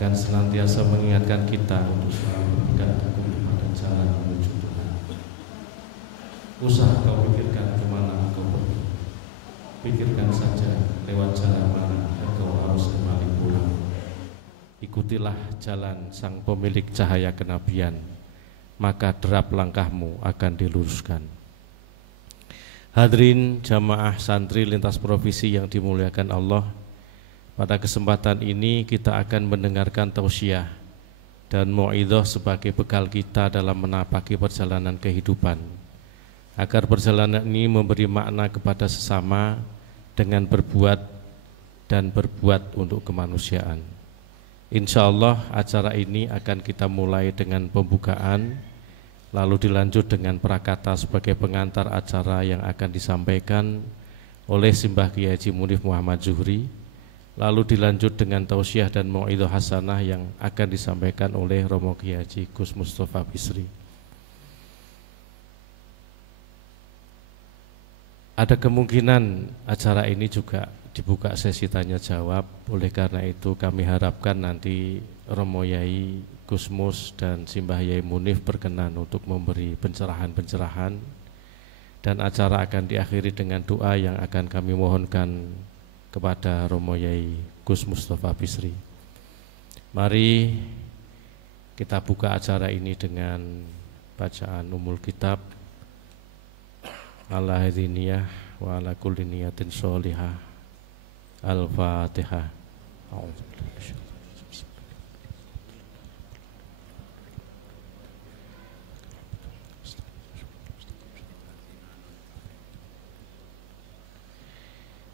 akan senantiasa mengingatkan kita untuk selalu berpegang teguh pada jalan menuju Tuhan. Usah kau pikirkan kemana kau pergi, pikirkan saja lewat jalan mana engkau harus kembali pulang. Ikutilah jalan sang pemilik cahaya kenabian, maka derap langkahmu akan diluruskan. Hadirin jamaah santri lintas profesi yang dimuliakan Allah, pada kesempatan ini kita akan mendengarkan tausiah dan mau'idhah sebagai bekal kita dalam menapaki perjalanan kehidupan, agar perjalanan ini memberi makna kepada sesama dengan berbuat dan berbuat untuk kemanusiaan. Insya Allah acara ini akan kita mulai dengan pembukaan, lalu dilanjut dengan prakata sebagai pengantar acara yang akan disampaikan oleh Simbah Kiai Haji Munif Muhammad Zuhri, lalu dilanjut dengan tausiah dan mau'idhah hasanah yang akan disampaikan oleh Romo Kiai Haji Gus Mustafa Bisri. Ada kemungkinan acara ini juga dibuka sesi tanya jawab. Oleh karena itu kami harapkan nanti Romo Yai Gusmus dan Simbah Yai Munif berkenan untuk memberi pencerahan-pencerahan, dan acara akan diakhiri dengan doa yang akan kami mohonkan kepada Romo Yai Gus Mustafa Bisri. Mari kita buka acara ini dengan bacaan Ummul Kitab, ala hadiniyah wa ala kulli niyatin sholihah. Al-Fatihah.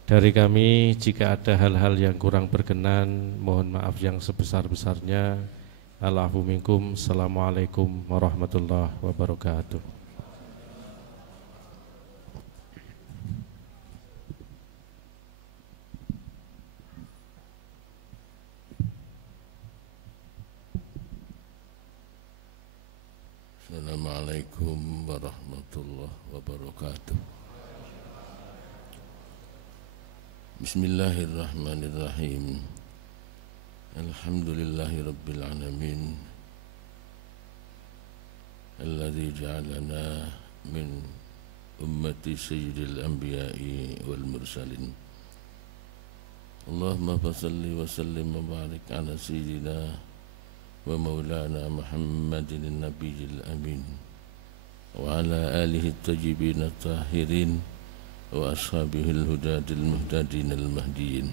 Dari kami, jika ada hal-hal yang kurang berkenan, mohon maaf yang sebesar-besarnya. Allahu minkum. Assalamualaikum warahmatullahi wabarakatuh. Assalamualaikum warahmatullahi wabarakatuh. Bismillahirrahmanirrahim. Alhamdulillahi rabbil alamin, alladzi ja'alana min ummati sayyidil anbiya'i wal mursalin. Allahumma salli wa sallim wa barik ala sayyidina wa maulana Muhammadin nabiyil amin wa ala alihi at-tayyibin at-tahirin wa ashabihil hudadil muhtadin al-mahdiyin.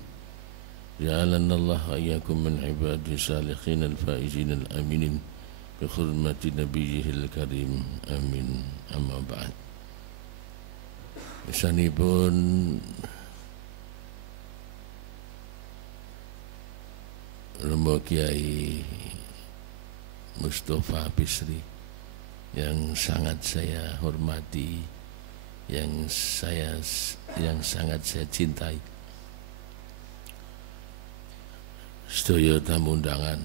Ja'alana Allah ayyakum min ibadihi salihin al-faizin al-aminin bi hurmati nabiyihil karim. Amin. Amma ba'd. Misanipun Romo Kiai Mustafa Bisri yang sangat saya hormati, yang sangat saya cintai, sedaya tamu undangan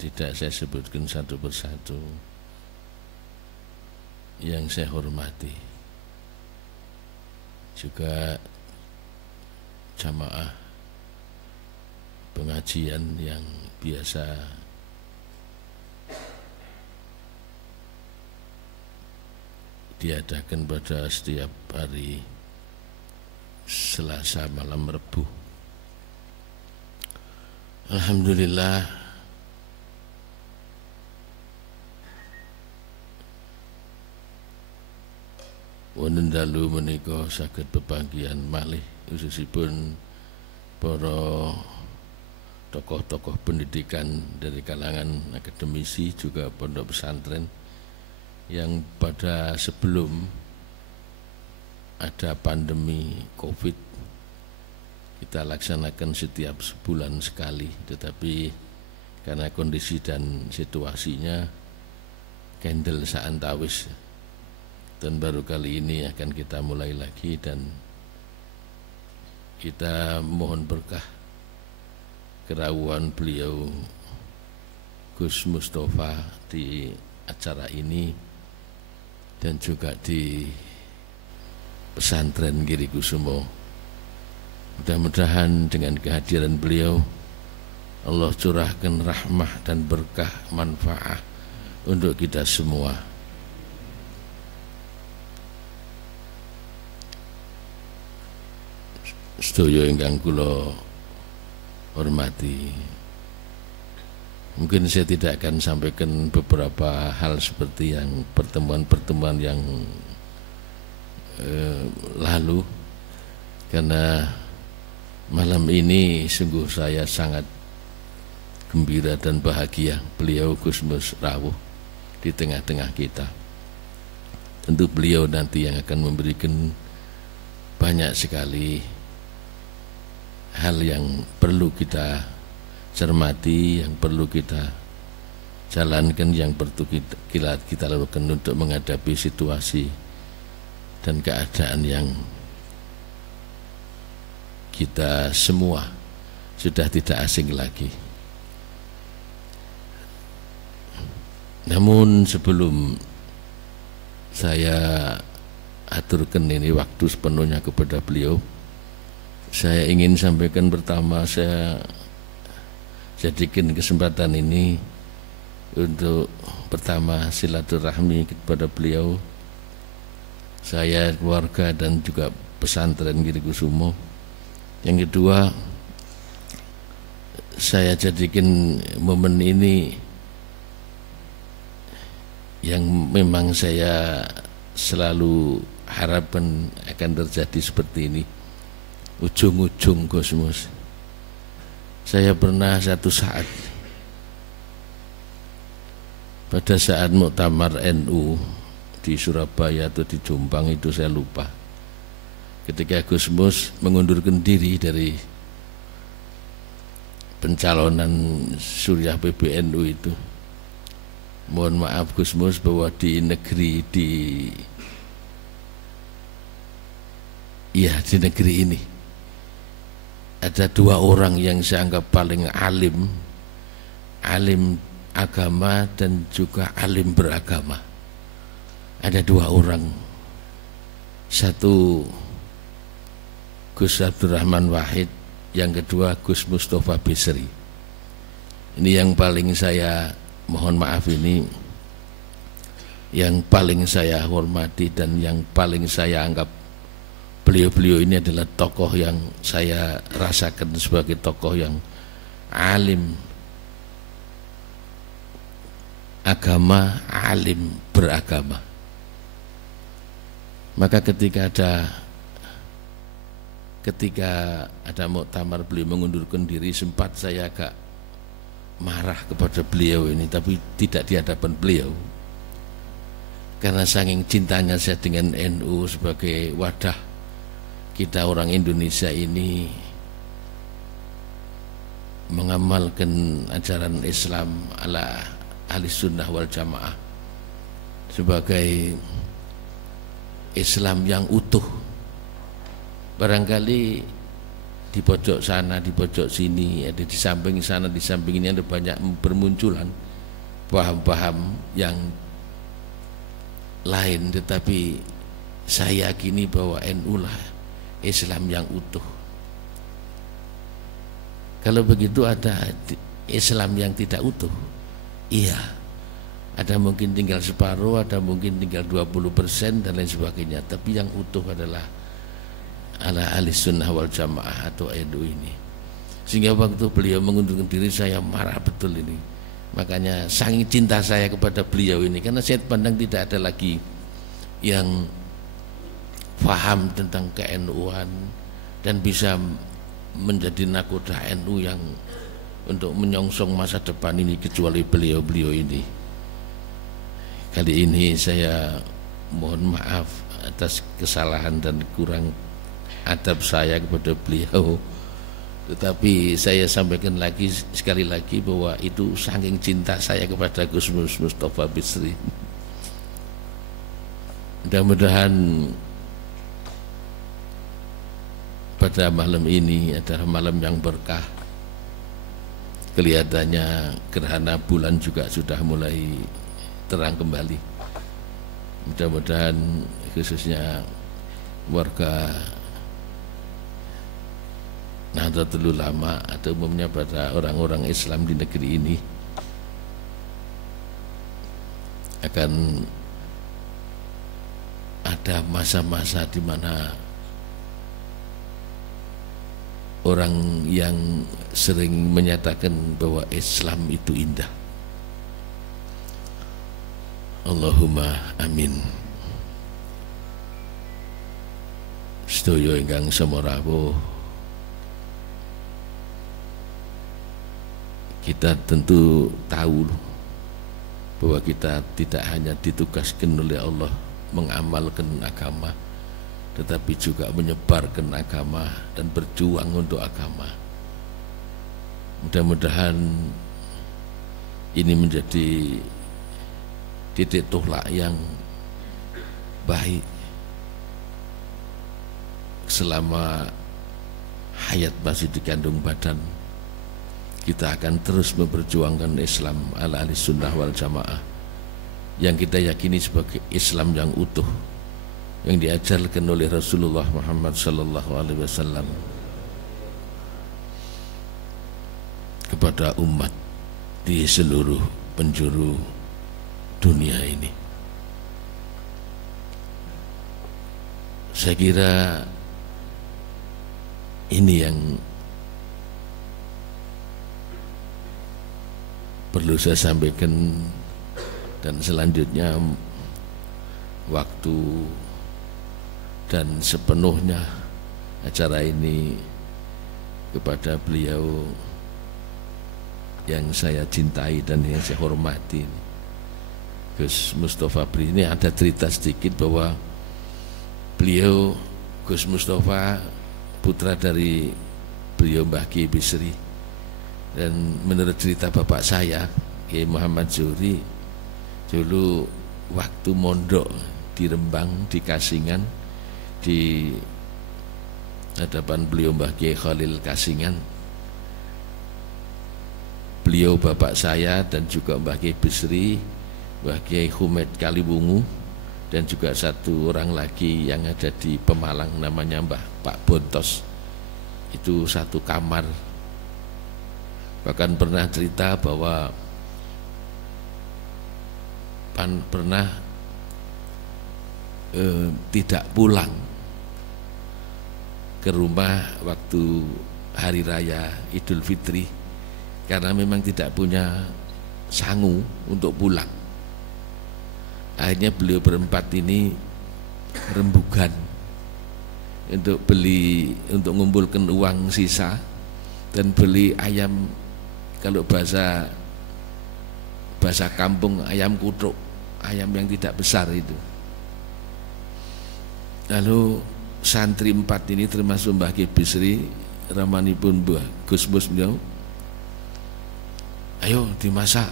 tidak saya sebutkan satu persatu, yang saya hormati, juga jamaah pengajian yang biasa diadakan pada setiap hari Selasa malam Rebu. Alhamdulillah, wonten dalu menika saged bebagian malih khususipun para tokoh-tokoh pendidikan dari kalangan akademisi juga pondok pesantren yang pada sebelum ada pandemi COVID kita laksanakan setiap sebulan sekali, tetapi karena kondisi dan situasinya kendel saantawis, dan baru kali ini akan kita mulai lagi, dan kita mohon berkah kerawuhan beliau Gus Mustafa di acara ini dan juga di pesantren Girikusumo. Mudah-mudahan dengan kehadiran beliau Allah curahkan rahmah dan berkah manfaat untuk kita semua. Sedaya ingkang kula hormati, mungkin saya tidak akan sampaikan beberapa hal seperti yang pertemuan-pertemuan yang lalu, karena malam ini sungguh saya sangat gembira dan bahagia beliau Gusmus Rawuh di tengah-tengah kita. Tentu beliau nanti yang akan memberikan banyak sekali hal yang perlu kita cermati, yang perlu kita jalankan, yang perlu kita lakukan untuk menghadapi situasi dan keadaan yang kita semua sudah tidak asing lagi. Namun sebelum saya aturkan ini waktu sepenuhnya kepada beliau, saya ingin sampaikan pertama, saya jadikan kesempatan ini untuk pertama silaturahmi kepada beliau, saya, keluarga dan juga pesantren Girikusumo. Yang kedua, saya jadikan momen ini yang memang saya selalu harapkan akan terjadi seperti ini, ujung-ujung Gusmus. Saya pernah satu saat pada saat muktamar NU di Surabaya atau di Jombang, itu saya lupa, ketika Gusmus mengundurkan diri dari pencalonan Surya PBNU itu. Mohon maaf Gusmus, bahwa di negeri ini ada dua orang yang saya anggap paling alim agama dan juga alim beragama. Ada dua orang, satu Gus Abdurrahman Wahid, yang kedua Gus Mustafa Bisri. Ini yang paling saya, mohon maaf, ini yang paling saya hormati dan yang paling saya anggap beliau-beliau ini adalah tokoh yang saya rasakan sebagai tokoh yang alim agama, alim beragama. Maka ketika ada muktamar beliau mengundurkan diri, sempat saya agak marah kepada beliau ini, tapi tidak di hadapan beliau, karena saking cintanya saya dengan NU sebagai wadah kita orang Indonesia ini mengamalkan ajaran Islam ala ahli sunnah wal jamaah, sebagai Islam yang utuh. Barangkali di pojok sana, di pojok sini, ada di samping sana, di samping ini ada banyak bermunculan paham-paham yang lain, tetapi saya yakini bahwa NU lah Islam yang utuh. Kalau begitu ada Islam yang tidak utuh, iya, ada mungkin tinggal separuh, ada mungkin tinggal 20% dan lain sebagainya, tapi yang utuh adalah ala ahli sunnah wal jamaah atau NU ini. Sehingga waktu beliau mengundurkan diri, saya marah betul ini. Makanya saking cinta saya kepada beliau ini, karena saya pandang tidak ada lagi yang paham tentang ke-NU-an dan bisa menjadi nakoda NU yang untuk menyongsong masa depan ini kecuali beliau-beliau ini. Kali ini saya mohon maaf atas kesalahan dan kurang adab saya kepada beliau, tetapi saya sampaikan lagi sekali lagi bahwa itu saking cinta saya kepada Gus Mustafa Bisri. Mudah-mudahan pada malam ini adalah malam yang berkah. Kelihatannya gerhana bulan juga sudah mulai terang kembali. Mudah-mudahan khususnya warga Nahdlatul Ulama atau umumnya pada orang-orang Islam di negeri ini akan ada masa-masa di mana orang yang sering menyatakan bahwa Islam itu indah. Allahumma amin. Sedaya ingkang semorawuh, kita tentu tahu bahwa kita tidak hanya ditugaskan oleh Allah mengamalkan agama, tetapi juga menyebarkan agama dan berjuang untuk agama. Mudah-mudahan ini menjadi titik tolak yang baik selama hayat masih dikandung badan. Kita akan terus memperjuangkan Islam ala ahli sunnah wal jamaah yang kita yakini sebagai Islam yang utuh, yang diajarkan oleh Rasulullah Muhammad sallallahu alaihi wasallam kepada umat di seluruh penjuru dunia ini. Saya kira ini yang perlu saya sampaikan, dan selanjutnya waktu dan sepenuhnya acara ini kepada beliau yang saya cintai dan yang saya hormati, Gus Mustafa Bri. Ini ada cerita sedikit bahwa beliau, Gus Mustafa, putra dari beliau Mbah Kiai Bisri, dan menurut cerita bapak saya Kiai Muhammad Zuhri, dulu waktu mondok di Rembang, di Kasingan, di hadapan beliau Mbah Kiai Khalil Kasingan, beliau bapak saya dan juga Mbah Kiai Bisri, Mbah Kiai Humed Kaliwungu, dan juga satu orang lagi yang ada di Pemalang namanya Mbah Pak Bontos, itu satu kamar. Bahkan pernah cerita bahwa pernah tidak pulang ke rumah waktu hari raya Idul Fitri karena memang tidak punya sangu untuk pulang. Akhirnya beliau berempat ini rembugan untuk untuk mengumpulkan uang sisa dan beli ayam, kalau bahasa kampung ayam kutruk, ayam yang tidak besar itu. Lalu santri 4 ini termasuk Mbah Kiai Bisri, ramanipun Mbah Gus Mus, beliau, ayo dimasak.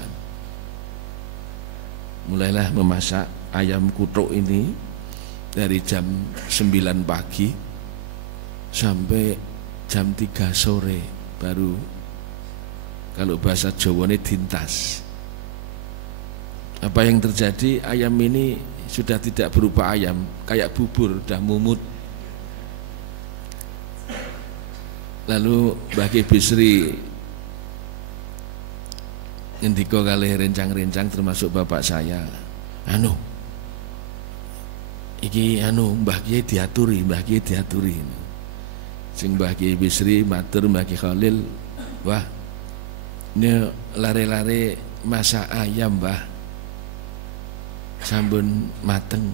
Mulailah memasak ayam kutruk ini dari jam 9 pagi sampai jam 3 sore baru, kalau bahasa Jawa ini dintas. Apa yang terjadi? Ayam ini sudah tidak berupa ayam, kayak bubur, udah mumut. Lalu Mbah Kiai Bisri ngendika kalih rencang-rencang termasuk bapak saya, iki Mbah Kiai diaturi, Mbah Kiai diaturi. Sing Mbah Kiai Bisri matur Mbah Kiai Khalil, wah ini lare-lare masak ayam Mbah, sampun mateng,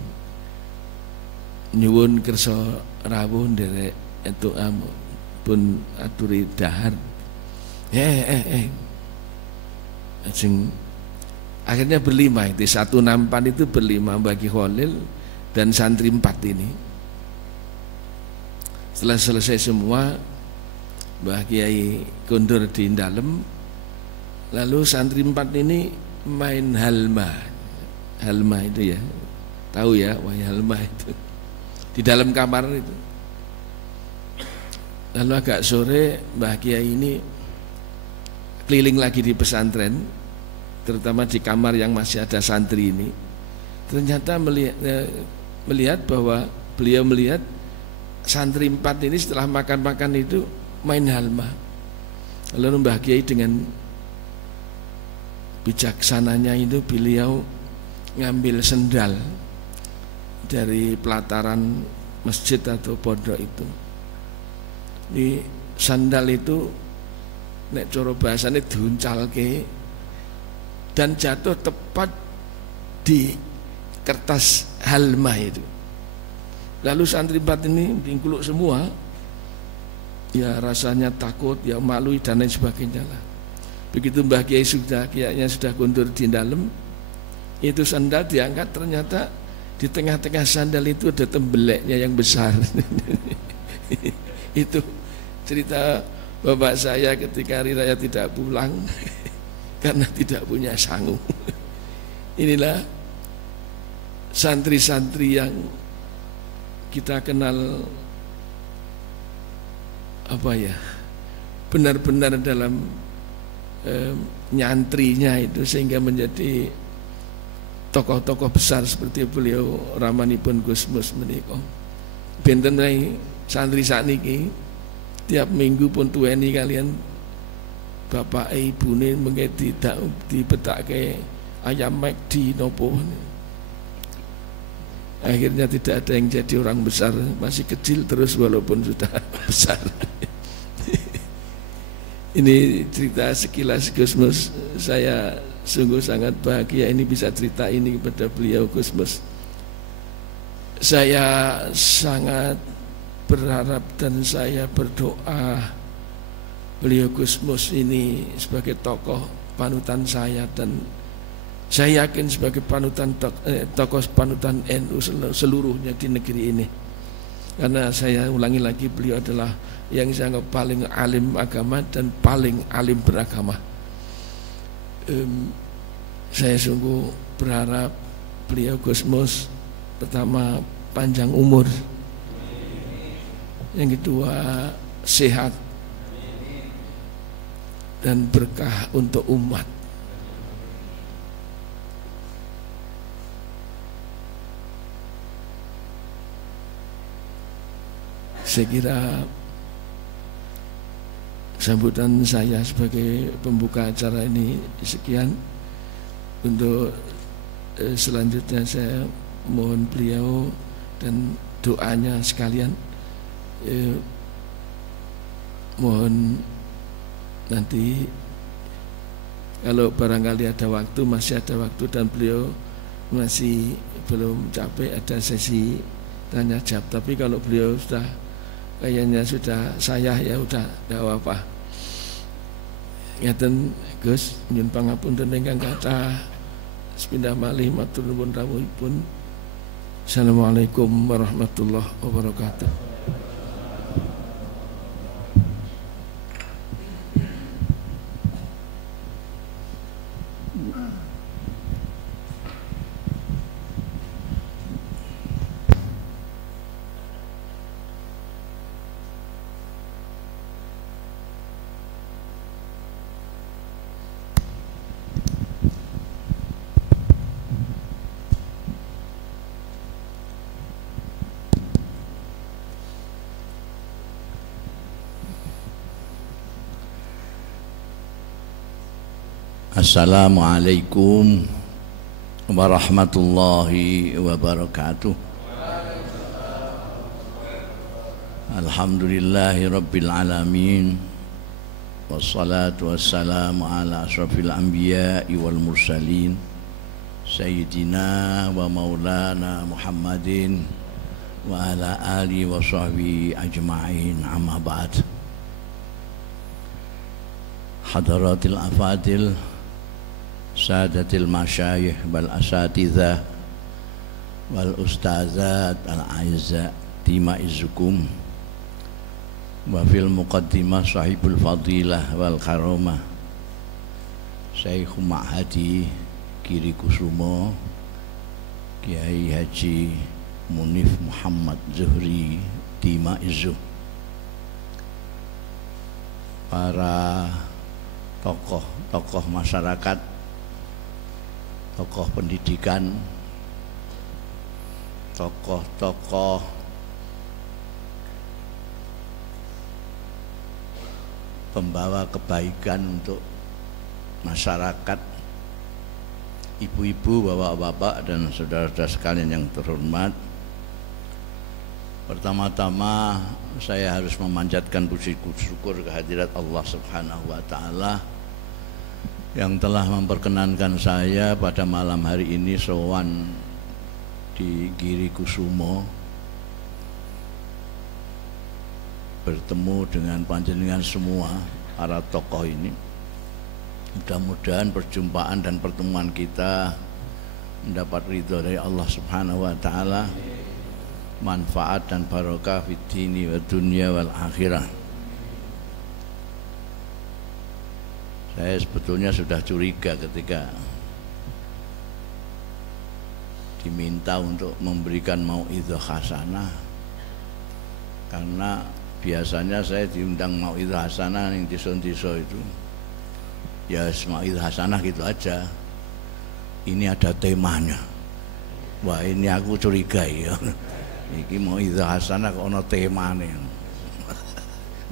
nyuwun kersa rawuh nderek entuk pun aturi dahar. Sing akhirnya berlima, itu satu nampan itu berlima, Mbah Kiai Khalil dan santri 4 ini. Setelah selesai semua, Mbah Kiai kondur di dalam, lalu santri 4 ini main halma itu ya, tahu ya, wahai halma itu di dalam kamar itu. Lalu agak sore Mbah Kiai ini keliling lagi di pesantren, terutama di kamar yang masih ada santri ini. Ternyata melihat bahwa beliau melihat santri 4 ini setelah makan-makan itu main halma. Lalu Mbah Kiai dengan bijaksananya itu beliau ngambil sendal dari pelataran masjid atau pondok itu. Di sandal itu nek cara bahasane diuncalke dan jatuh tepat di kertas halma itu. Lalu santri empat ini bingkuluk semua, ya rasanya takut, ya malu dan lain sebagainya lah. Begitu Mbah Kiai kayaknya sudah kundur di dalam, itu sandal diangkat, ternyata di tengah-tengah sandal itu ada tembeleknya yang besar. Itu cerita bapak saya ketika hari raya tidak pulang karena tidak punya sangu. Inilah santri-santri yang kita kenal benar-benar dalam nyantrinya itu, sehingga menjadi tokoh-tokoh besar seperti beliau ramanipun Gusmus menika. Benten wae santri sakniki tiap minggu pun tuweni kalian bapak ibune mengke dipetake ayam McD nopo. Akhirnya tidak ada yang jadi orang besar, masih kecil terus walaupun sudah besar. Ini cerita sekilas Gusmus, saya sungguh sangat bahagia ini bisa cerita ini kepada beliau Gusmus. Saya sangat berharap dan saya berdoa beliau Gusmus ini sebagai tokoh panutan saya, dan saya yakin sebagai tokoh panutan NU seluruhnya di negeri ini. Karena saya ulangi lagi, beliau adalah yang saya anggap paling alim agama dan paling alim beragama. Saya sungguh berharap beliau Gusmus pertama panjang umur, yang kedua sehat dan berkah untuk umat. Saya kira sambutan saya sebagai pembuka acara ini sekian. Untuk selanjutnya saya mohon beliau dan doanya sekalian, mohon nanti kalau barangkali ada waktu, masih ada waktu dan beliau masih belum capek, ada sesi tanya jawab. Tapi kalau beliau sudah kayaknya sudah saya, ya udah tidak apa-apa. Ngaten Gus, nyuwun pangapunten ingkang kathah. Sepindah malih matur nuwun rawuhipun. Assalamualaikum warahmatullahi wabarakatuh. Assalamualaikum warahmatullahi wabarakatuh. Alhamdulillahi rabbil alamin, wassalatu wassalamu ala asrafil anbiya'i wal mursalin, sayyidina wa maulana Muhammadin wa ala alihi wa sahbihi ajma'in, amma ba'd. Hadaratil afadil, Sadatil masyayikh wal asatidhah wal ustazat al aizza timaizukum wa fil muqaddimah sahibul fadilah wal karamah Syekh Ma'hadi Kiri Kusumo Kiai Haji Munif Muhammad Zuhri Timaizu, para tokoh masyarakat, tokoh pendidikan, tokoh pembawa kebaikan untuk masyarakat, ibu-ibu, bapak-bapak, dan saudara-saudara sekalian yang terhormat. Pertama-tama saya harus memanjatkan puji syukur kehadirat Allah Subhanahu wa Ta'ala yang telah memperkenankan saya pada malam hari ini sowan di Giri Kusumo, bertemu dengan panjenengan semua para tokoh ini. Mudah-mudahan perjumpaan dan pertemuan kita mendapat ridho dari Allah Subhanahu wa Ta'ala, manfaat dan barokah fid dini wa dunya wal akhirah. Saya sebetulnya sudah curiga ketika diminta untuk memberikan mau'idhah hasanah, karena biasanya saya diundang mau'idhah hasanah yang desa-desa itu ya mau'idhah hasanah gitu aja. Ini ada temanya. Wah, ini aku curiga ya. Iki mau'idhah hasanah kok ana temane.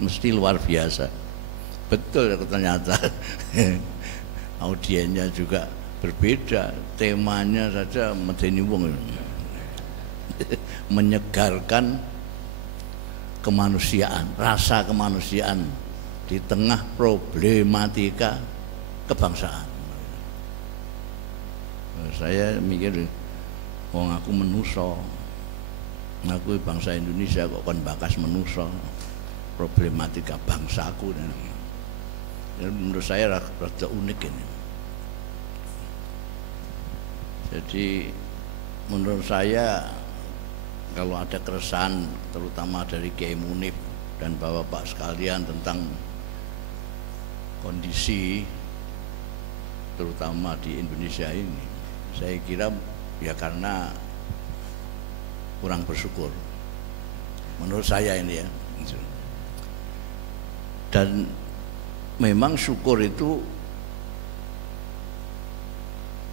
Mesti luar biasa. Betul ternyata. Audiennya juga berbeda, temanya saja medeni wong. Menyegarkan kemanusiaan, rasa kemanusiaan di tengah problematika kebangsaan. Saya mikir, wong aku menuso, aku bangsa Indonesia kok kon bakas menuso, problematika bangsaku. Dan menurut saya rada unik ini. Jadi menurut saya kalau ada keresahan terutama dari Kiai Munib dan bapak-bapak sekalian tentang kondisi terutama di Indonesia ini, saya kira ya karena kurang bersyukur menurut saya ini ya. Dan memang syukur itu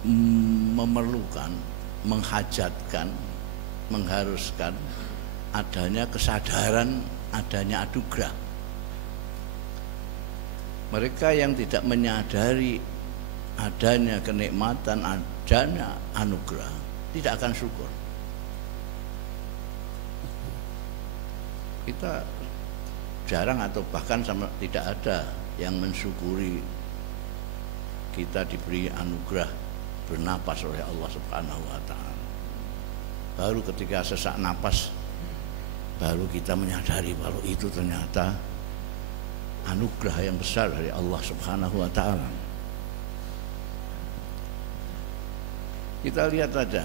memerlukan, menghajatkan, mengharuskan adanya kesadaran, adanya anugerah. Mereka yang tidak menyadari adanya kenikmatan, adanya anugerah, tidak akan syukur. Kita jarang atau bahkan sama tidak ada yang mensyukuri kita diberi anugerah bernapas oleh Allah Subhanahu wa Ta'ala. Baru ketika sesak napas baru kita menyadari kalau itu ternyata anugerah yang besar dari Allah Subhanahu wa Ta'ala. Kita lihat saja,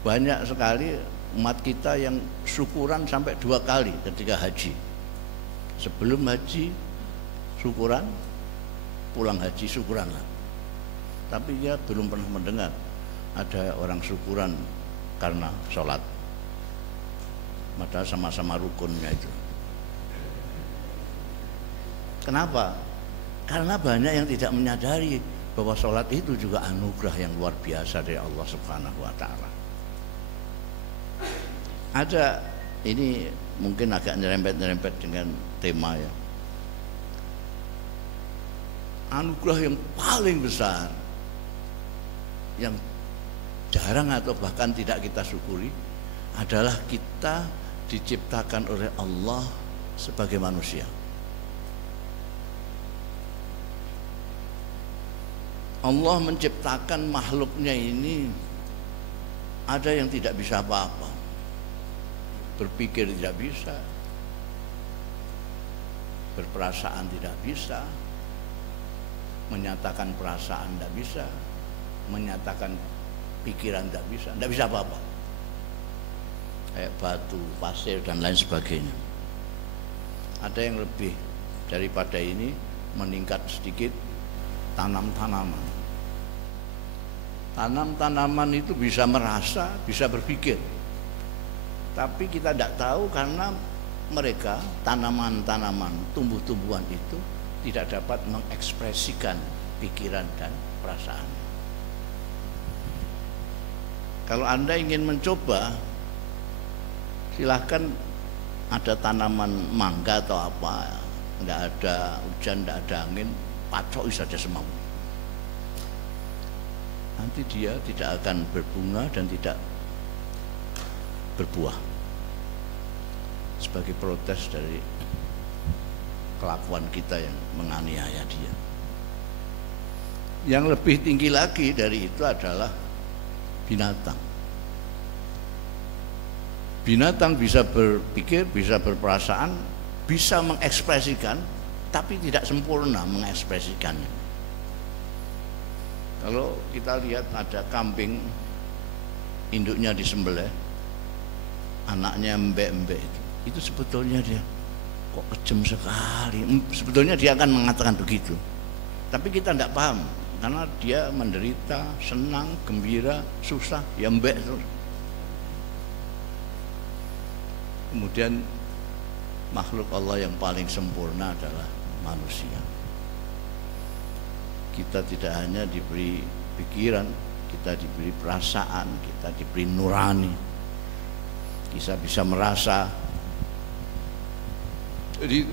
banyak sekali umat kita yang syukuran sampai 2 kali ketika haji. Sebelum haji syukuran, pulang haji syukuran lah. Tapi dia belum pernah mendengar ada orang syukuran karena sholat, padahal sama-sama rukunnya itu. Kenapa? Karena banyak yang tidak menyadari bahwa sholat itu juga anugerah yang luar biasa dari Allah Subhanahu wa Ta'ala. Ada, ini mungkin agak nyerempet-nyerempet dengan tema ya, anugerah yang paling besar yang jarang atau bahkan tidak kita syukuri adalah kita diciptakan oleh Allah sebagai manusia. Allah menciptakan makhluknya ini, ada yang tidak bisa apa-apa, berpikir tidak bisa, berperasaan tidak bisa, menyatakan perasaan tidak bisa, menyatakan pikiran tidak bisa apa-apa, kayak batu, pasir dan lain sebagainya. Ada yang lebih daripada ini, meningkat sedikit, tanam-tanaman. Tanam-tanaman itu bisa merasa, bisa berpikir, tapi kita tidak tahu karena mereka, tanaman-tanaman, tumbuh-tumbuhan itu tidak dapat mengekspresikan pikiran dan perasaan. Kalau Anda ingin mencoba, silahkan, ada tanaman mangga atau apa, nggak ada hujan, nggak ada angin, pacoi saja semau. Nanti dia tidak akan berbunga dan tidak berbuah. Sebagai protes dari kelakuan kita yang menganiaya dia. Yang lebih tinggi lagi dari itu adalah binatang. Binatang bisa berpikir, bisa berperasaan, bisa mengekspresikan, tapi tidak sempurna mengekspresikannya. Kalau kita lihat ada kambing, induknya disembelih, anaknya embek-embek, itu sebetulnya dia kok kejam sekali. Sebetulnya dia akan mengatakan begitu, tapi kita tidak paham karena dia menderita, senang, gembira, susah, ya embek terus. Kemudian makhluk Allah yang paling sempurna adalah manusia. Kita tidak hanya diberi pikiran, kita diberi perasaan, kita diberi nurani, kita bisa merasa. Jadi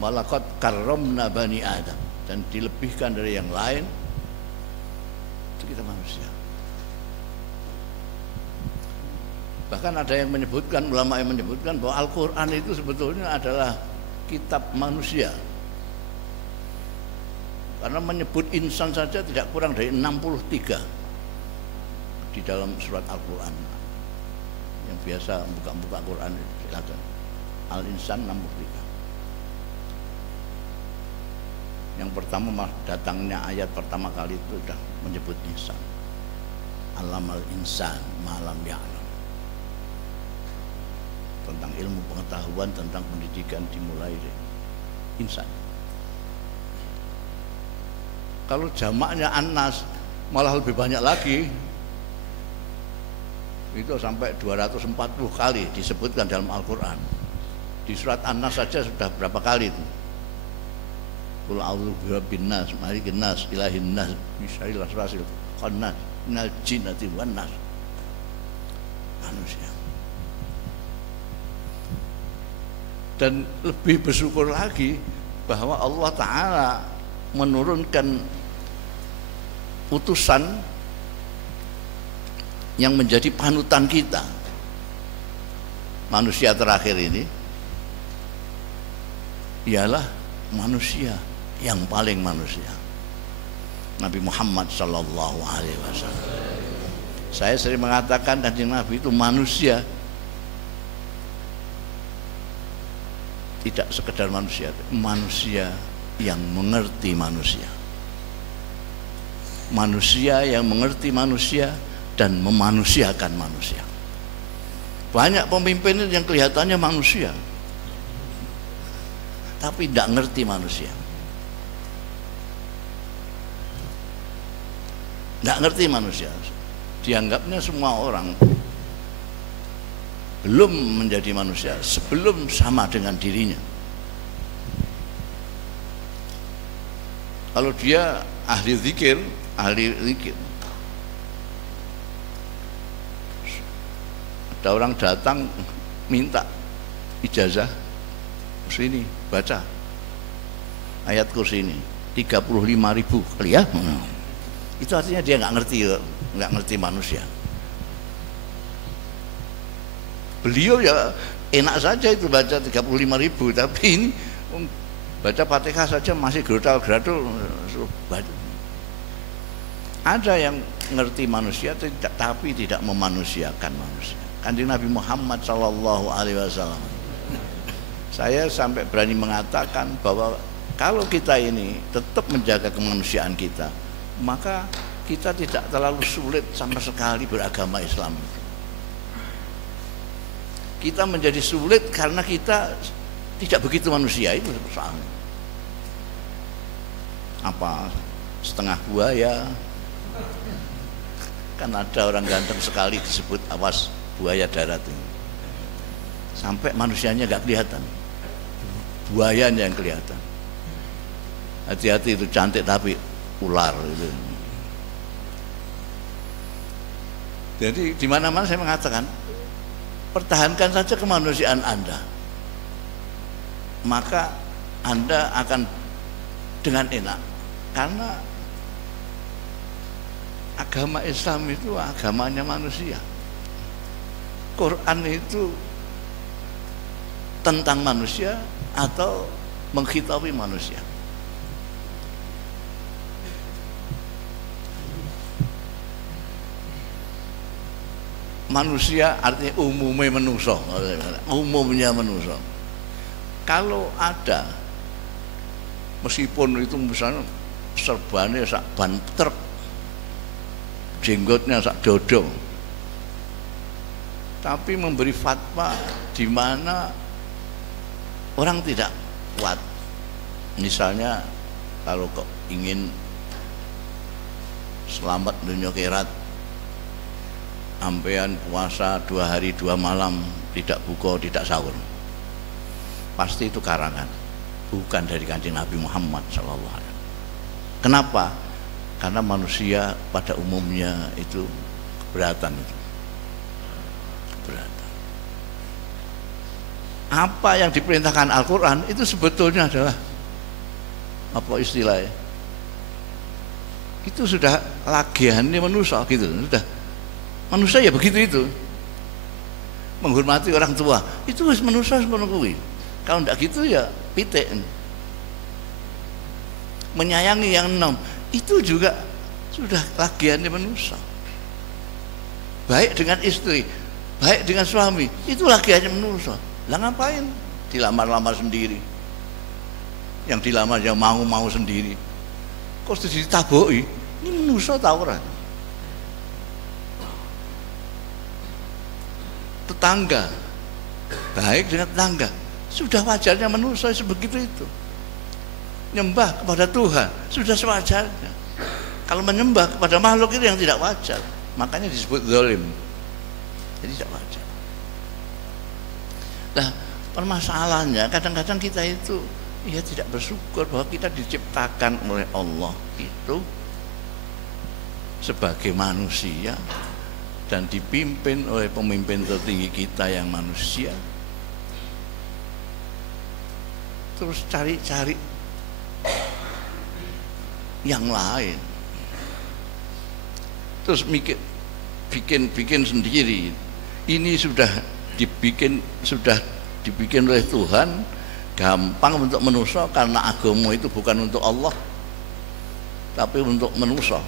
malaqad karramna bani Adam, dan dilebihkan dari yang lain, itu kita manusia. Bahkan ada yang menyebutkan, ulama yang menyebutkan bahwa Al-Quran itu sebetulnya adalah kitab manusia, karena menyebut insan saja tidak kurang dari 63 di dalam surat Al-Quran. Yang biasa buka-buka Quran, silakan. Al-Insan 63. Yang pertama datangnya ayat pertama kali itu sudah menyebut insan. Alamal insan malam ya'lam. Tentang ilmu pengetahuan, tentang pendidikan dimulai dari insan. Kalau jamaknya An-Nas malah lebih banyak lagi, itu sampai 240 kali disebutkan dalam Al-Quran. Di surat An-Nas saja sudah berapa kali itu? Qul a'udzu birabbin nas, malikin nas, ilahin nas, min syarril waswasil khannas, minal jinnati wan nas. Manusia. Dan lebih bersyukur lagi bahwa Allah Ta'ala menurunkan utusan yang menjadi panutan kita. Manusia terakhir ini ialah manusia yang paling manusia, Nabi Muhammad sallallahu alaihi wasallam. Saya sering mengatakan Kanjeng Nabi itu manusia, tidak sekedar manusia, manusia yang mengerti manusia. Manusia yang mengerti manusia dan memanusiakan manusia. Banyak pemimpin yang kelihatannya manusia, tapi tidak ngerti manusia. Tidak ngerti manusia. Dianggapnya semua orang belum menjadi manusia sebelum sama dengan dirinya. Kalau dia ahli zikir, ada orang datang minta ijazah, sini baca ayat kursi ini 35.000 kali ya. Itu artinya dia nggak ngerti manusia. Beliau ya enak saja itu baca 35.000, tapi ini baca Fatihah saja masih gerotal-geradul. Ada yang ngerti manusia tapi tidak memanusiakan manusia. Kanjeng Nabi Muhammad sallallahu alaihi wasallam, saya sampai berani mengatakan bahwa kalau kita ini tetap menjaga kemanusiaan kita, maka kita tidak terlalu sulit sama sekali beragama Islam. Kita menjadi sulit karena kita tidak begitu manusia, itu persoalannya. Apa setengah buaya? Kan ada orang ganteng sekali disebut awas buaya darat ini. Sampai manusianya nggak kelihatan, buayanya yang kelihatan. Hati-hati, itu cantik tapi ular itu. Jadi di mana-mana saya mengatakan, pertahankan saja kemanusiaan Anda. maka Anda akan dengan enak, karena agama Islam itu agamanya manusia. Quran itu tentang manusia atau menghitapi manusia. Manusia artinya umumnya manusia. Kalau ada, meskipun itu misalnya serbannya sak ban truk, jenggotnya sak dodong, tapi memberi fatwa di mana orang tidak kuat. Misalnya kalau kok ingin selamat dunia akhirat, ampean puasa 2 hari 2 malam, tidak buka, tidak sahur, pasti itu karangan, bukan dari Kanjeng Nabi Muhammad SAW. Kenapa? Karena manusia pada umumnya itu keberatan itu. Keberatan. Apa yang diperintahkan Al-Quran itu sebetulnya adalah apa istilahnya? Itu sudah lagiannya manusia gitu, sudah. Manusia ya begitu itu. Menghormati orang tua itu harus manusia sepenuhnya. Kalau tidak gitu ya pitik. Menyayangi yang 6 itu juga sudah lagiannya manusia. Baik dengan istri, baik dengan suami, itu lagiannya manusia. Lah ngapain dilamar-lamar sendiri? Yang dilamar yang mau sendiri. Kok ditaboi? Ini manusia tahu orang. Tetangga, baik dengan tetangga, sudah wajarnya manusia sebegitu itu. Nyembah kepada Tuhan sudah sewajarnya. Kalau menyembah kepada makhluk itu yang tidak wajar, makanya disebut zalim. Jadi tidak wajar. Nah, permasalahannya kadang-kadang kita itu ya tidak bersyukur bahwa kita diciptakan oleh Allah itu sebagai manusia dan dipimpin oleh pemimpin tertinggi kita yang manusia. Terus cari-cari yang lain, terus bikin sendiri. Ini sudah dibikin oleh Tuhan, gampang untuk manusia, karena agama itu bukan untuk Allah tapi untuk manusia.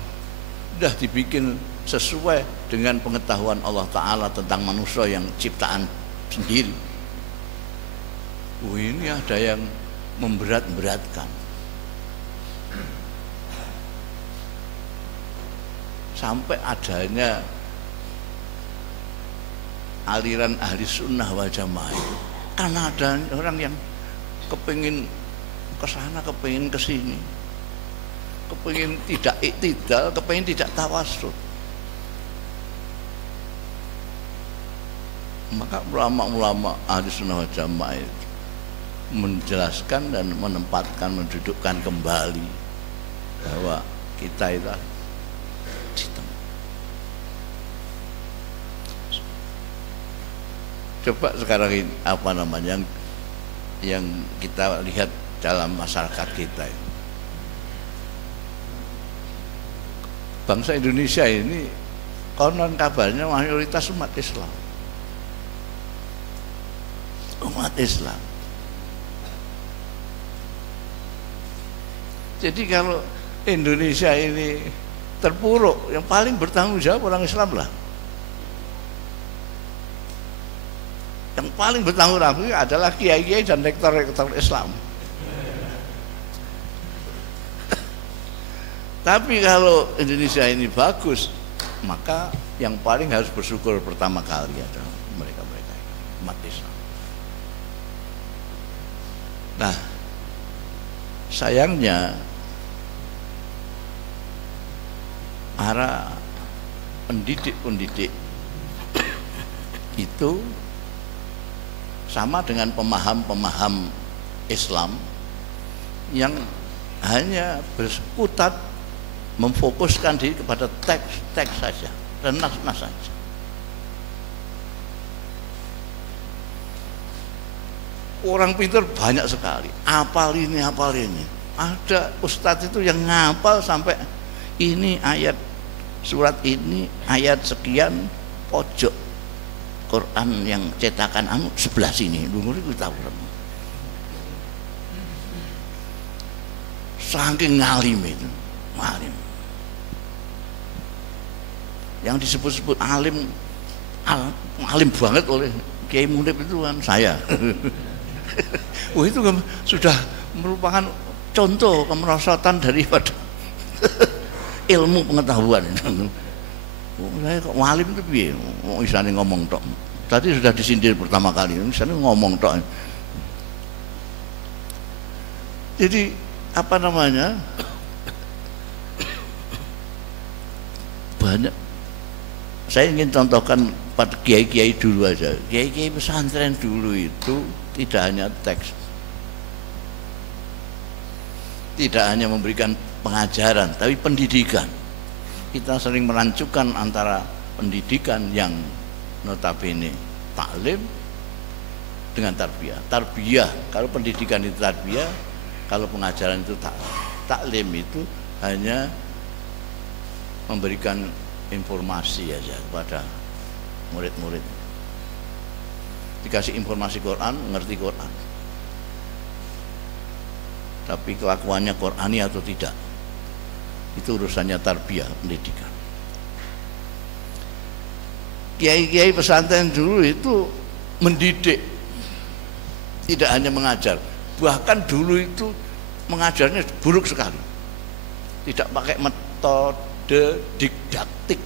Sudah dibikin sesuai dengan pengetahuan Allah Ta'ala tentang manusia yang ciptaan sendiri. Ini ada yang memberat-beratkan. Sampai adanya aliran ahli sunnah wal jamaah itu, karena ada orang yang kepingin kesana, kepingin kesini, kepingin tidak iktidal, kepingin tidak tawassut. Maka ulama-ulama ahli sunnah wal jamaah itu menjelaskan dan menempatkan, mendudukkan kembali bahwa kita itu coba sekarang ini apa namanya yang kita lihat dalam masyarakat kita ini. Bangsa Indonesia ini konon kabarnya mayoritas umat Islam. Umat Islam. Jadi kalau Indonesia ini terpuruk, yang paling bertanggung jawab orang Islam lah. Yang paling bertanggung jawab adalah kiai-kiai dan rektor-rektor Islam. Tapi kalau Indonesia ini bagus, maka yang paling harus bersyukur pertama kali adalah mereka-mereka umat Islam. Nah, sayangnya para pendidik-pendidik itu sama dengan pemaham-pemaham Islam yang hanya berkutat memfokuskan diri kepada teks saja dan nas-nas saja. Orang pintar banyak sekali, apal ini. Ada ustadz itu yang ngapal sampai ini ayat surat ini ayat sekian pojok Quran yang cetakan sebelah sini. Dulu itu tahu. Saking ngalim itu, ngalim. Yang disebut-sebut alim banget oleh Kiai Munib itu kan saya. Wah, itu sudah merupakan contoh kemerosotan daripada ilmu pengetahuan. Saya kok ngalim itu piye? Isane ngomong tok. Tadi sudah disindir pertama kali, isane ngomong tok. Jadi apa namanya? Banyak. Saya ingin contohkan pada kiai-kiai dulu aja. Kiai-kiai pesantren dulu itu tidak hanya teks, tidak hanya memberikan pengajaran, tapi pendidikan. Kita sering merancukan antara pendidikan yang notabene taklim dengan tarbiyah. Tarbiyah, kalau pendidikan itu tarbiyah, kalau pengajaran itu taklim itu hanya memberikan informasi aja kepada murid-murid. Dikasih informasi Quran, ngerti Quran. Tapi kelakuannya Qurani atau tidak, itu urusannya tarbiyah, pendidikan. Kiai-kiai pesantren dulu itu mendidik, tidak hanya mengajar. Bahkan dulu itu mengajarnya buruk sekali, tidak pakai metode didaktik.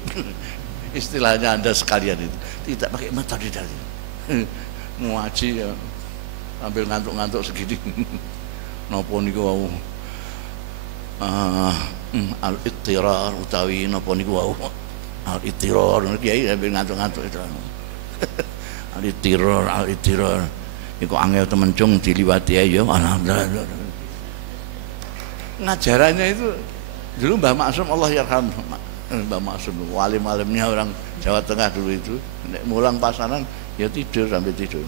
Istilahnya Anda sekalian itu tidak pakai metode didaktik. Ngaji ya ambil ngantuk-ngantuk segini. Napa niku wau al-ittirar utawi napa niku wau al-ittirar kiai ambil ngantuk-ngantuk itu. Al-ittirar iku angel temencung diliwati ya alhamdulillah. Ngajarannya itu dulu Mbah Maksum Allah yarham, Mbah Maksum walim-walimnya orang Jawa Tengah dulu itu nek mulang pasaran ya tidur sampai tidur.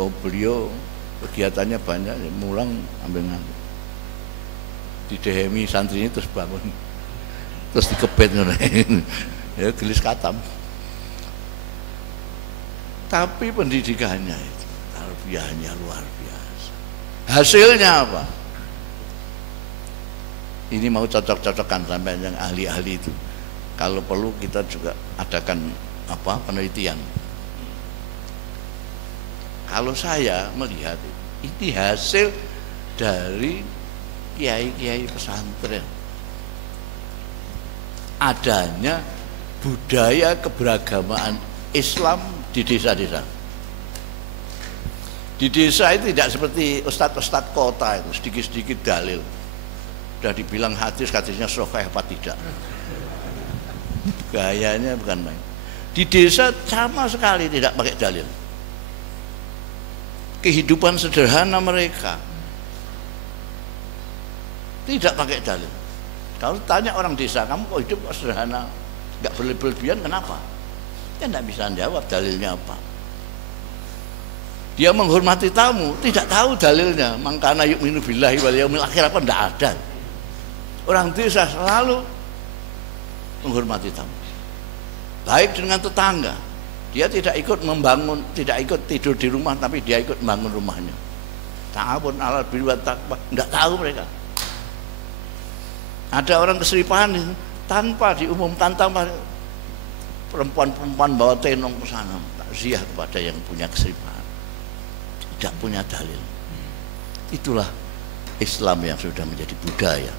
Oh, beliau kegiatannya banyak, mulang ambil ngantuk. Didehemi santrinya terus bangun, terus dikebet ya gelis katam. Tapi pendidikannya itu tarbiyahnya luar biasa. Hasilnya apa? Ini mau cocok-cocokan sampai yang ahli-ahli itu. Kalau perlu kita juga adakan penelitian. Kalau saya melihat ini hasil dari kiai-kiai pesantren, adanya budaya keberagamaan Islam di desa-desa. Di desa itu tidak seperti ustadz-ustadz kota itu sedikit-sedikit dalil. Sudah dibilang hadisnya sahih apa tidak. Gayanya bukan main. Di desa sama sekali tidak pakai dalil. Kehidupan sederhana mereka tidak pakai dalil. Kalau tanya orang desa, kamu kok hidup sederhana, nggak berlebihan, kenapa? Dia tidak bisa jawab dalilnya apa. Dia menghormati tamu, tidak tahu dalilnya. Mangkana yu'minu billahi wal yaumil akhir apa tidak ada. Orang desa selalu menghormati tamu, baik dengan tetangga. Dia tidak ikut membangun, tidak ikut tidur di rumah, tapi dia ikut membangun rumahnya. Ta'awun 'alal birri wat taqwa, tidak tahu mereka. Ada orang keseripahan tanpa diumumkan, tanpa perempuan-perempuan bawa tenong ke sana, takziah kepada yang punya keseripahan, tidak punya dalil. Itulah Islam yang sudah menjadi budaya.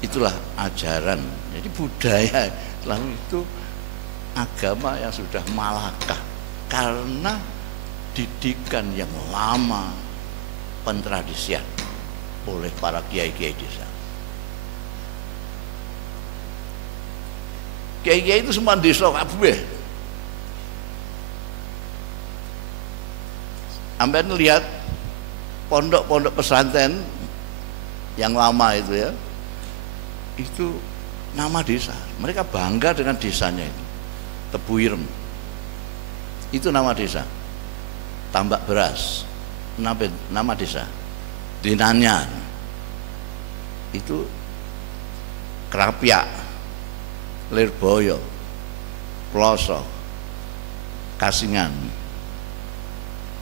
Itulah ajaran. Jadi budaya Islam itu agama yang sudah malakah karena didikan yang lama, pentradisian oleh para kiai-kiai desa. Kiai-kiai itu semua desa kabeh. Amben lihat pondok-pondok pesantren yang lama itu ya, itu nama desa. Mereka bangga dengan desanya itu. Tebu Irem itu nama desa. Tambak Beras, nama desa Dinanyan, itu Krapyak, Lirboyo, Ploso, Kasingan.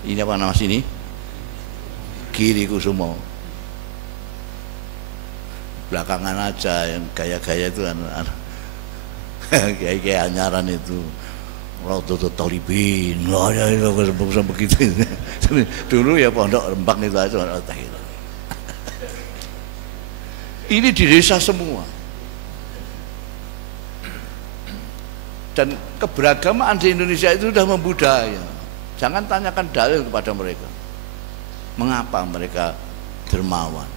Ini apa nama sini? Girikusumo. Belakangan aja yang gaya-gaya itu gaya-gaya anyaran itu. Rodoto Talibin, begitu. Dulu ya Pondok Rembang itu aja. Ini di desa semua. Dan keberagaman di Indonesia itu sudah membudaya. Jangan tanyakan dalil kepada mereka. Mengapa mereka dermawan,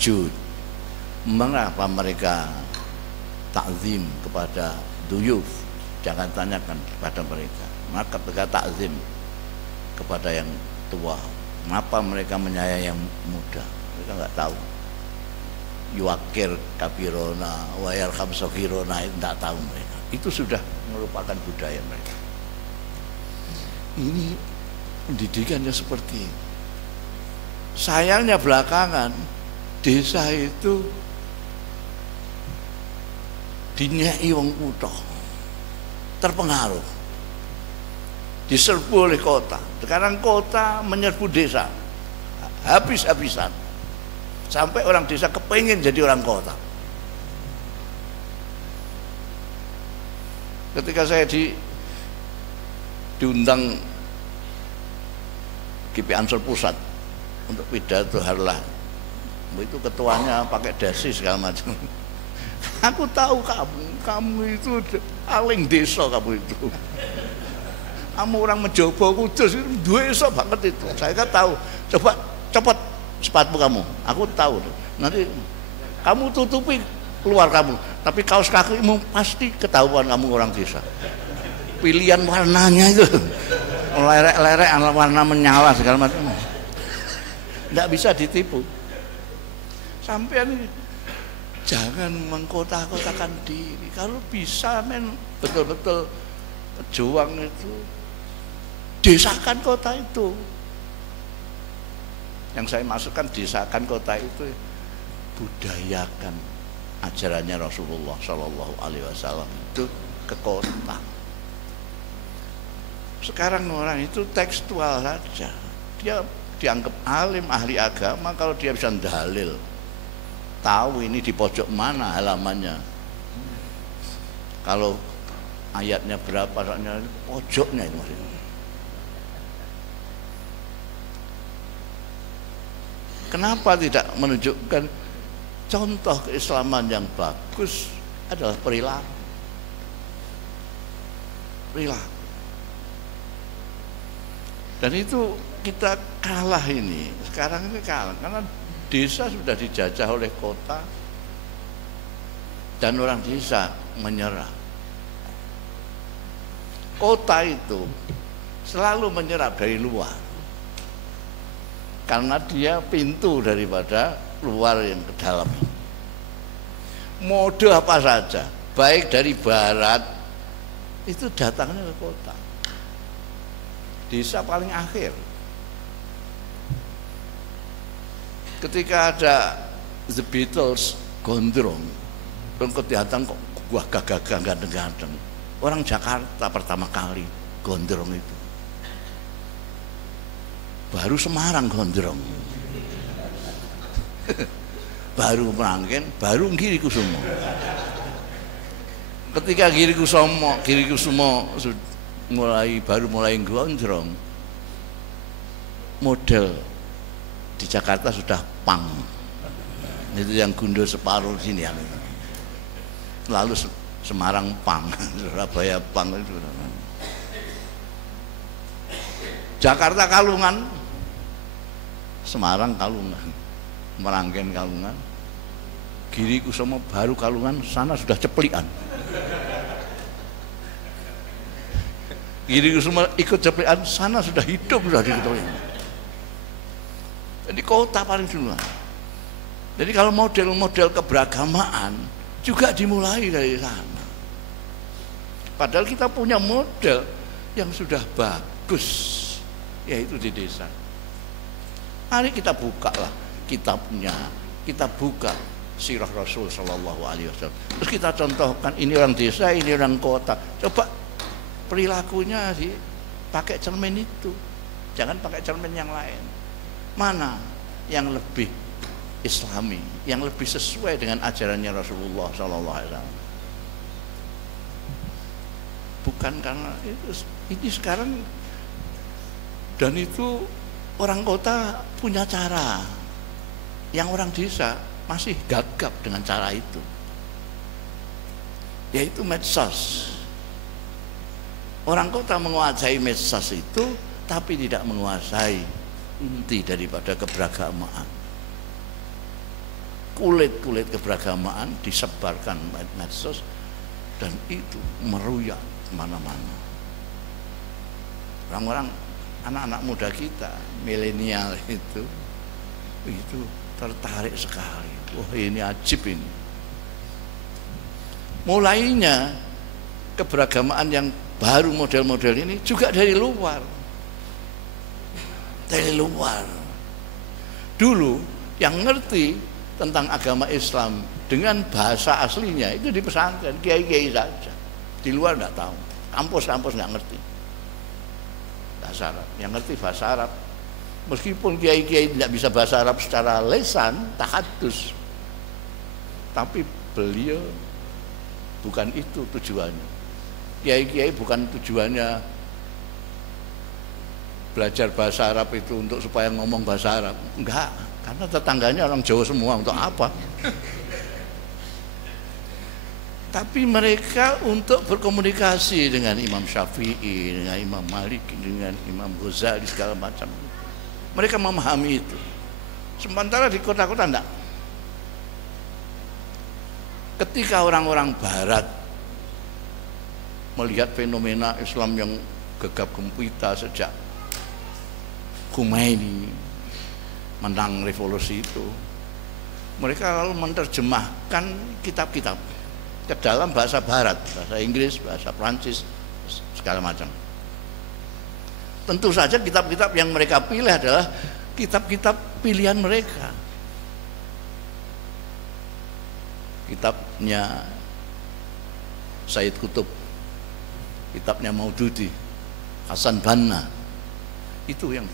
jud, mengapa mereka takzim kepada duyuf. Jangan tanyakan kepada mereka. Maka mereka takzim kepada yang tua. Mengapa mereka menyayangi yang muda? Mereka nggak tahu. Yuakir kabirona, wayarham sofirona, itu tidak tahu mereka. Itu sudah merupakan budaya mereka. Ini pendidikannya seperti itu. Sayangnya belakangan desa itu dinyai wong kutha, terpengaruh, diserbu oleh kota. Sekarang kota menyerbu desa habis-habisan, sampai orang desa kepengen jadi orang kota. Ketika saya diundang GP Ansor Pusat untuk pidato harlah, itu ketuanya pakai dasi segala macam. Aku tahu kamu itu aling desa, kamu itu. Kamu orang Mejobo Kudus itu desa banget itu. Saya kan tahu. Coba copot sepatu kamu. Aku tahu. Nanti kamu tutupi keluar kamu. Tapi kaos kakimu pasti ketahuan kamu orang desa. Pilihan warnanya itu lerek-lerek warna menyala segala macam. Tidak bisa ditipu. Sampean jangan mengkota-kotakan diri. Kalau bisa betul-betul pejuang itu, desakan kota itu. Yang saya maksudkan desakan kota itu, budayakan ajarannya Rasulullah Shallallahu Alaihi Wasallam itu ke kota. Sekarang orang itu tekstual saja. Dia dianggap alim, ahli agama kalau dia bisa dalil. Tahu ini di pojok mana halamannya. Kalau ayatnya berapa, soalnya pojoknya itu maksudnya. Kenapa tidak menunjukkan contoh keislaman yang bagus adalah perilaku. Perilaku. Dan itu kita kalah ini. Sekarang ini kalah karena desa sudah dijajah oleh kota dan orang desa menyerah. Kota itu selalu menyerap dari luar karena dia pintu daripada luar yang ke dalam. Mode apa saja, baik dari barat itu datangnya ke kota. Desa paling akhir. Ketika ada The Beatles gondrong, datang kok gua gagah ganteng-ganteng. Orang Jakarta pertama kali gondrong itu. Baru Semarang gondrong. Baru Meranggen, baru Girikusumo. Ketika Girikusumo baru mulai gondrong, model di Jakarta sudah pang. Itu yang Gundo separuh sini yang itu. Lalu Semarang pang, Surabaya pang itu. Jakarta Kalungan, Semarang Kalungan, Meranggen Kalungan, Girikusumo baru Kalungan, sana sudah ceplikan. Girikusumo ikut ceplikan, sana sudah hidup, sudah diketahui. Jadi kota paling duluan. Jadi kalau model-model keberagamaan juga dimulai dari sana. Padahal kita punya model yang sudah bagus. yaitu di desa. Mari kita buka lah kitabnya, kita buka sirah Rasul Shallallahu Alaihi Wasallam. Terus kita contohkan, ini orang desa, ini orang kota. Coba perilakunya sih pakai cermin itu, jangan pakai cermin yang lain. Mana yang lebih Islami, yang lebih sesuai dengan ajarannya Rasulullah Shallallahu Alaihi Wasallam? Bukan karena itu, ini sekarang, dan itu orang kota punya cara, yang orang desa masih gagap dengan cara itu, yaitu medsos. Orang kota menguasai medsos itu, tapi tidak menguasai inti daripada keberagamaan. Kulit-kulit keberagamaan disebarkan medsos, dan itu meruyak kemana-mana. Orang-orang, anak-anak muda kita, milenial itu tertarik sekali. Wah, ini ajib ini. Mulainya keberagamaan yang baru model-model ini juga dari luar. Dari luar. Dulu yang ngerti tentang agama Islam dengan bahasa aslinya itu di pesantren, kiai-kiai saja. Di luar enggak tahu. Kampus-kampus enggak ngerti bahasa Arab. Yang ngerti bahasa Arab, meskipun kiai-kiai tidak bisa bahasa Arab secara lisan, tahadus, tapi beliau bukan itu tujuannya. Kiai-kiai bukan tujuannya belajar bahasa Arab itu untuk supaya ngomong bahasa Arab. Enggak, karena tetangganya orang Jawa semua, untuk apa? Tapi mereka untuk berkomunikasi dengan Imam Syafi'i, dengan Imam Malik, dengan Imam Ghazali, segala macam. Mereka memahami itu. Sementara di kota-kota enggak. Ketika orang-orang barat melihat fenomena Islam yang gegap gempita sejak Khomeini menang revolusi itu, mereka lalu menerjemahkan kitab-kitab ke dalam bahasa barat, bahasa Inggris, bahasa Prancis, segala macam. Tentu saja kitab-kitab yang mereka pilih adalah kitab-kitab pilihan mereka. Kitabnya Sayyid Qutb, kitabnya Maududi, Hasan Banna, itu yang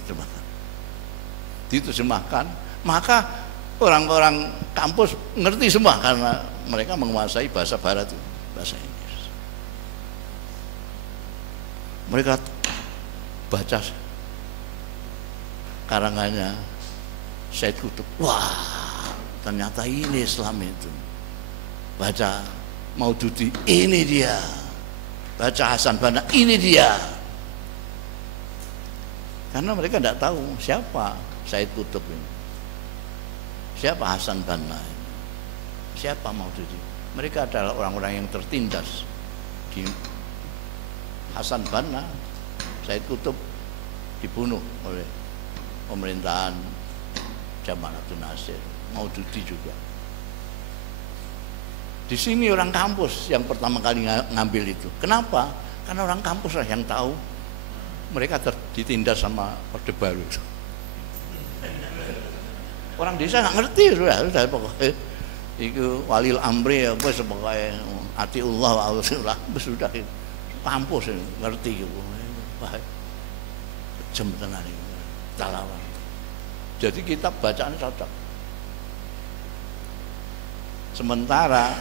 diterjemahkan. Maka orang-orang kampus ngerti semua karena mereka menguasai bahasa barat itu, bahasa Inggris. Mereka baca karangannya Sayyid Qutb, wah ternyata ini Islam itu. Baca Maududi, ini dia. Baca Hasan Banna, ini dia. Karena mereka tidak tahu siapa Sayyid Qutb ini, siapa Hasan Banna ini, siapa Maududi. Mereka adalah orang-orang yang tertindas. Di Hasan Banna, Sayyid Qutb dibunuh oleh pemerintahan Jamal Abdul Nasir, Maududi juga. Di sini orang kampus yang pertama kali ngambil itu. Kenapa? Karena orang kampus lah yang tahu. Mereka ditindas sama Orde Baru. Orang desa nggak ngerti, sudah pokoknya. Itu walil amri apa sebagai atiullah wa ausillah, sudah kampus ngerti gitu. Wah, kejam tenan iki. Talawan. Jadi kitab bacaan cocok. Sementara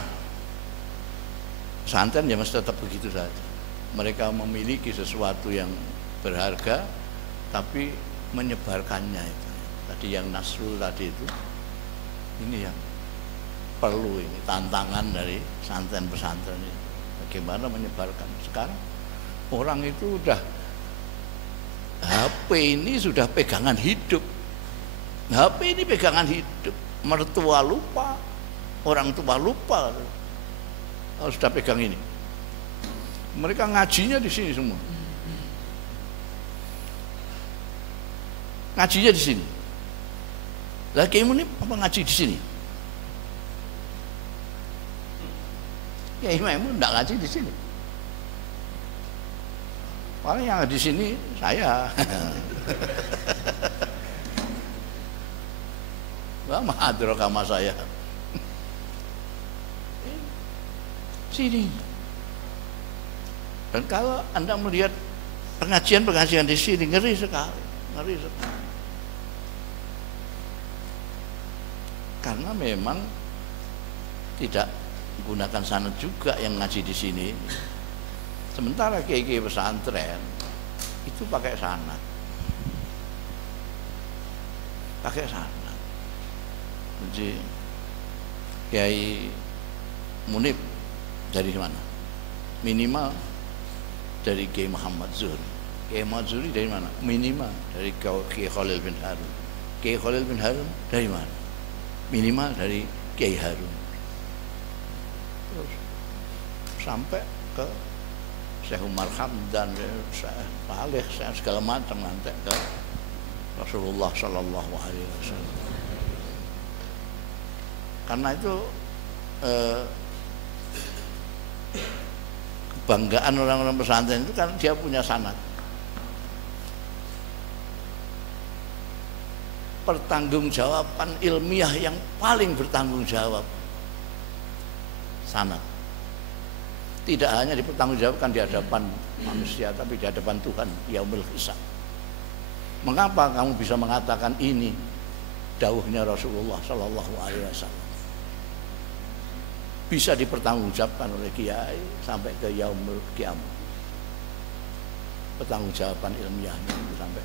pesantren ya masih tetap begitu saja. Mereka memiliki sesuatu yang berharga, tapi menyebarkannya itu. Tadi yang Nasrul tadi itu, ini yang perlu, ini tantangan dari pesantren-pesantren itu. Bagaimana menyebarkan. Sekarang orang itu udah HP ini sudah pegangan hidup. HP ini pegangan hidup. Mertua lupa, orang tua lupa, sudah pegang ini. Mereka ngajinya di sini semua. Ngajinya di sini. Lah kamu ini apa ngaji di sini? Ya imammu enggak ngaji di sini. Paling yang di sini saya. Lama adraka sama saya. Sini. Dan kalau Anda melihat pengajian-pengajian di sini ngeri sekali, ngeri sekali. Karena memang tidak menggunakan sanad juga yang ngaji di sini. Sementara kiai-kiai pesantren itu pakai sanad. Pakai sanad. Jadi Kiai Munib dari mana? Minimal dari Kiai Muhammad Zuhri. Kiai Muhammad Zuhri dari mana? Minimal dari Kiai Khalil bin Harun. Kiai Khalil bin Harun dari mana? Minimal dari Kiai Harun. Terus sampai ke Syekh Umar Hamdan, Syekh Saleh, segala macam nanti ke Rasulullah Sallallahu Alaihi Wasallam. Karena itu kebanggaan orang-orang pesantren itu kan dia punya sanad. Pertanggungjawaban ilmiah yang paling bertanggung jawab sanad. Tidak hanya dipertanggungjawabkan di hadapan manusia, tapi di hadapan Tuhan yaumul hisab. Mengapa kamu bisa mengatakan ini dawuhnya Rasulullah Sallallahu Alaihi Wasallam? Bisa dipertanggungjawabkan oleh kiai sampai ke yaumul kiamat. Pertanggungjawaban ilmiahnya sampai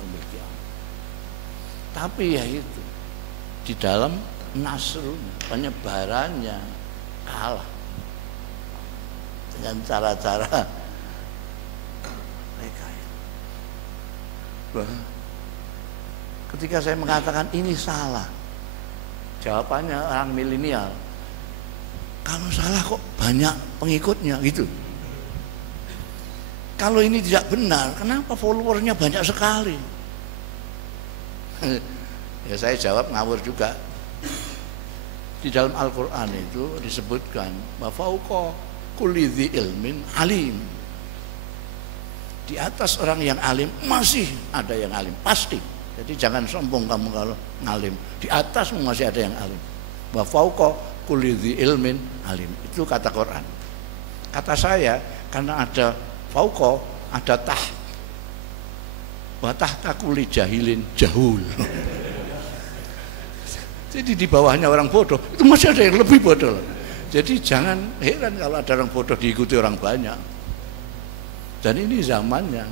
yaumul kiamat. Tapi ya itu di dalam nasrunya, penyebarannya kalah dengan cara-cara mereka. Ketika saya mengatakan ini salah, jawabannya orang milenial, kalau salah kok banyak pengikutnya gitu. Kalau ini tidak benar, kenapa followernya banyak sekali? Ya saya jawab ngawur juga. Di dalam Al-Quran itu disebutkan wa fauqa kulli dzi ilmin alim. Di atas orang yang alim masih ada yang alim, pasti. Jadi jangan sombong kamu kalau ngalim. Di atasmu masih ada yang alim. Wa fauqa kulli dzi ilmin alim. Itu kata Quran. Kata saya karena ada fauqa, ada tah. Wa tahta kulli jahilin jahul. Jadi di bawahnya orang bodoh itu masih ada yang lebih bodoh. Jadi jangan heran kalau ada orang bodoh diikuti orang banyak. Dan ini zamannya.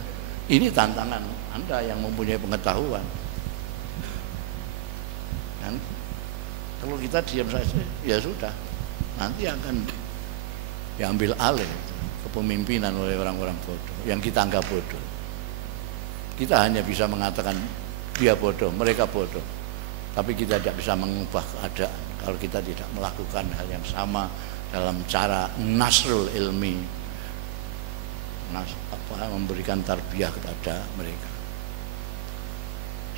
Ini tantangan Anda yang mempunyai pengetahuan. Dan kalau kita diam saja, ya sudah. Nanti akan diambil alih kepemimpinan oleh orang-orang bodoh yang kita anggap bodoh. Kita hanya bisa mengatakan dia bodoh, mereka bodoh. Tapi kita tidak bisa mengubah keadaan kalau kita tidak melakukan hal yang sama dalam cara nasrul ilmi, memberikan tarbiyah kepada mereka.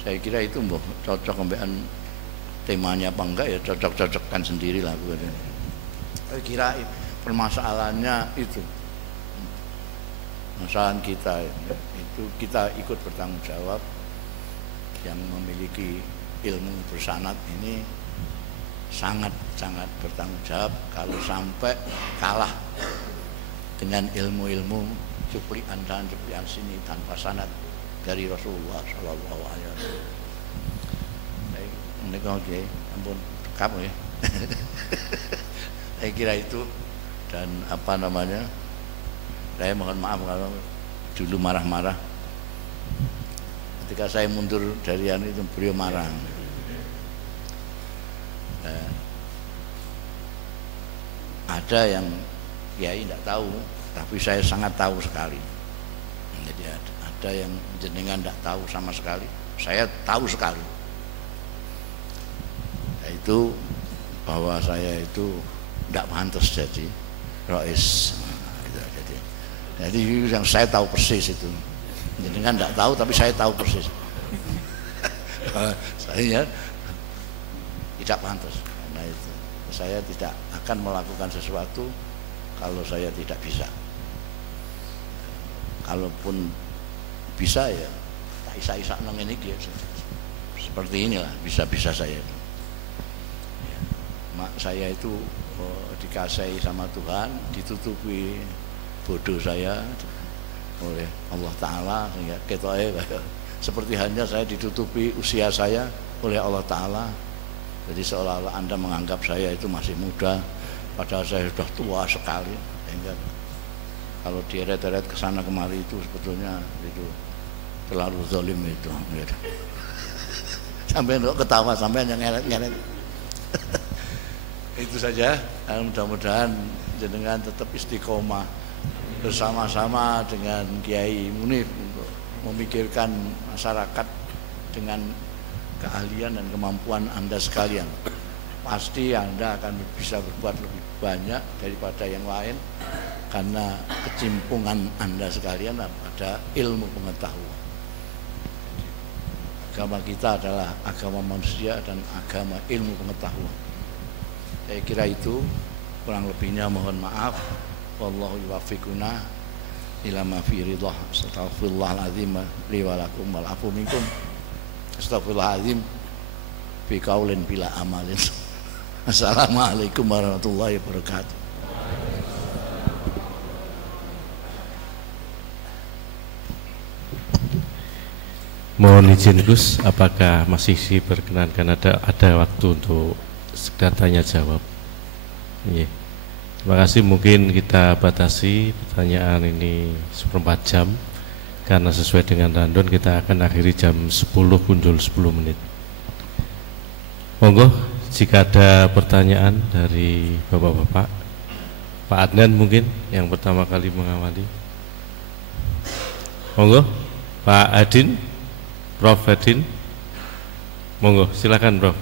Saya kira itu cocok dengan temanya apa enggak ya, cocok-cocokkan sendirilah. Saya kira permasalahannya itu, masalah kita itu kita ikut bertanggung jawab. Yang memiliki ilmu bersanad ini sangat-sangat bertanggung jawab kalau sampai kalah dengan ilmu-ilmu cuplikan dan cuplikan sini tanpa sanad dari Rasulullah Shallallahu Alaihi Wasallam. Baik, ini oke, ampun kamu ya. Saya kira itu, dan apa namanya, saya mohon maaf kalau dulu marah-marah. Ketika saya mundur dari itu beliau marah. Ada yang kiai tidak tahu, tapi saya sangat tahu sekali. Jadi ada yang jenengan tidak tahu sama sekali, saya tahu sekali. Yaitu bahwa saya itu tidak pantas jadi rais. Jadi yang saya tahu persis itu. Jenengan tidak tahu, tapi saya tahu persis. Saya tidak pantas. Karena itu saya tidak akan melakukan sesuatu kalau saya tidak bisa. kalaupun bisa ya tak isa-isa nang ini seperti inilah bisa-bisa saya itu. Ya. Mak saya itu dikasihi sama Tuhan, ditutupi bodoh saya oleh Allah Ta'ala, sehingga ketoknya seperti hanya saya ditutupi usia saya oleh Allah Ta'ala. Jadi seolah-olah Anda menganggap saya itu masih muda, padahal saya sudah tua sekali. Sehingga kalau dieret-eret ke sana kemari itu sebetulnya itu terlalu zalim itu. Sampai ketawa, sampai yang ngeret-ngeret. Itu saja. Mudah-mudahan jenengan tetap istiqomah bersama-sama dengan Kiai Munif untuk memikirkan masyarakat dengan keahlian dan kemampuan Anda sekalian. Pasti Anda akan bisa berbuat lebih banyak daripada yang lain karena kecimpungan Anda sekalian pada ilmu pengetahuan. Agama kita adalah agama manusia dan agama ilmu pengetahuan. Saya kira itu, kurang lebihnya mohon maaf. Wallahu yuwaffiquna ila ma fi ridhah. Astaghfirullahalazim li wa lakum wal afu minkum. Astaghfirullahalazim fi qaulin bila amalin. Assalamualaikum warahmatullahi wabarakatuh. Mohon izin Gus, apakah masih diperkenankan ada waktu untuk sekedar tanya jawab? Iya. Terima kasih, mungkin kita batasi pertanyaan ini 1/4 jam karena sesuai dengan random kita akan akhiri jam 10 kunjul 10 menit. Monggo jika ada pertanyaan dari Bapak-bapak. Pak Adnan mungkin yang pertama kali mengawali. Monggo Pak Adin, Prof Adin. Monggo silakan Prof.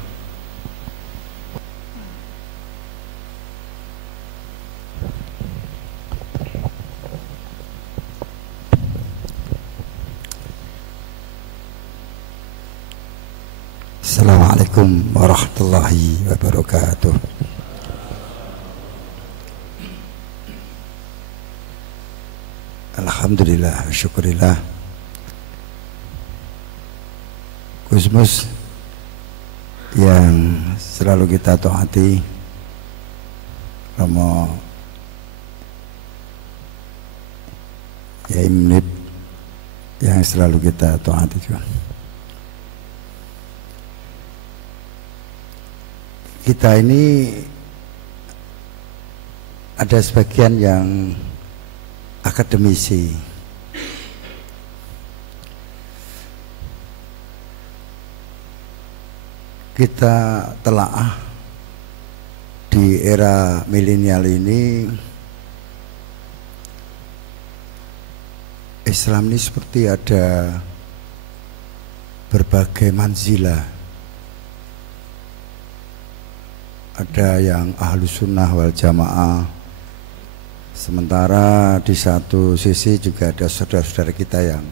Assalamualaikum warahmatullahi wabarakatuh. Alhamdulillah, syukurillah. Gusmus yang selalu kita taati, Romo Yai Munib yang selalu kita taati juga. Kita ini ada sebagian yang akademisi, kita telaah di era milenial ini, Islam ini seperti ada berbagai manzilah. Ada yang ahlu sunnah wal jamaah, sementara di satu sisi juga ada saudara-saudara kita yang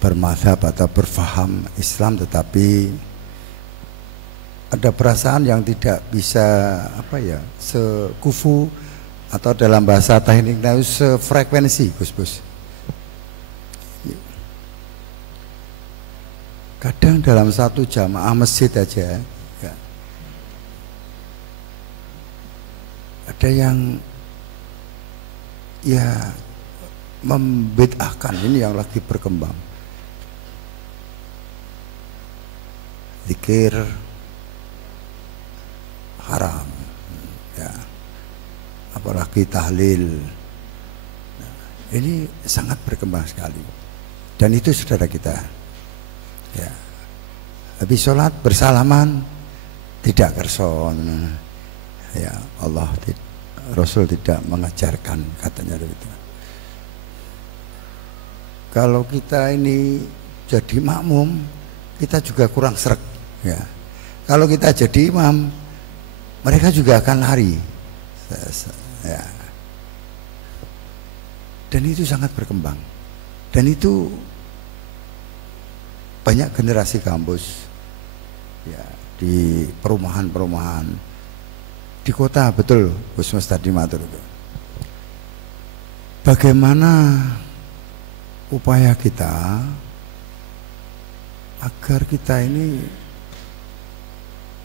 bermadzhab atau berfaham Islam, tetapi ada perasaan yang tidak bisa sekufu atau dalam bahasa tekniknya sefrekuensi, Gus. Kadang dalam satu jamaah masjid aja ya, ada yang ya membid'ahkan, ini yang lagi berkembang. Zikir haram ya, apalagi tahlil. Nah, ini sangat berkembang sekali. Dan itu saudara kita ya, habis sholat bersalaman tidak kerson ya, Allah Rasul tidak mengajarkan, katanya begitu. Kalau kita ini jadi makmum, kita juga kurang sreg ya. Kalau kita jadi imam, mereka juga akan lari ya. Dan itu sangat berkembang. Dan itu banyak generasi kampus ya, di perumahan-perumahan di kota, betul Gus Mas tadi matur itu. bagaimana upaya kita agar kita ini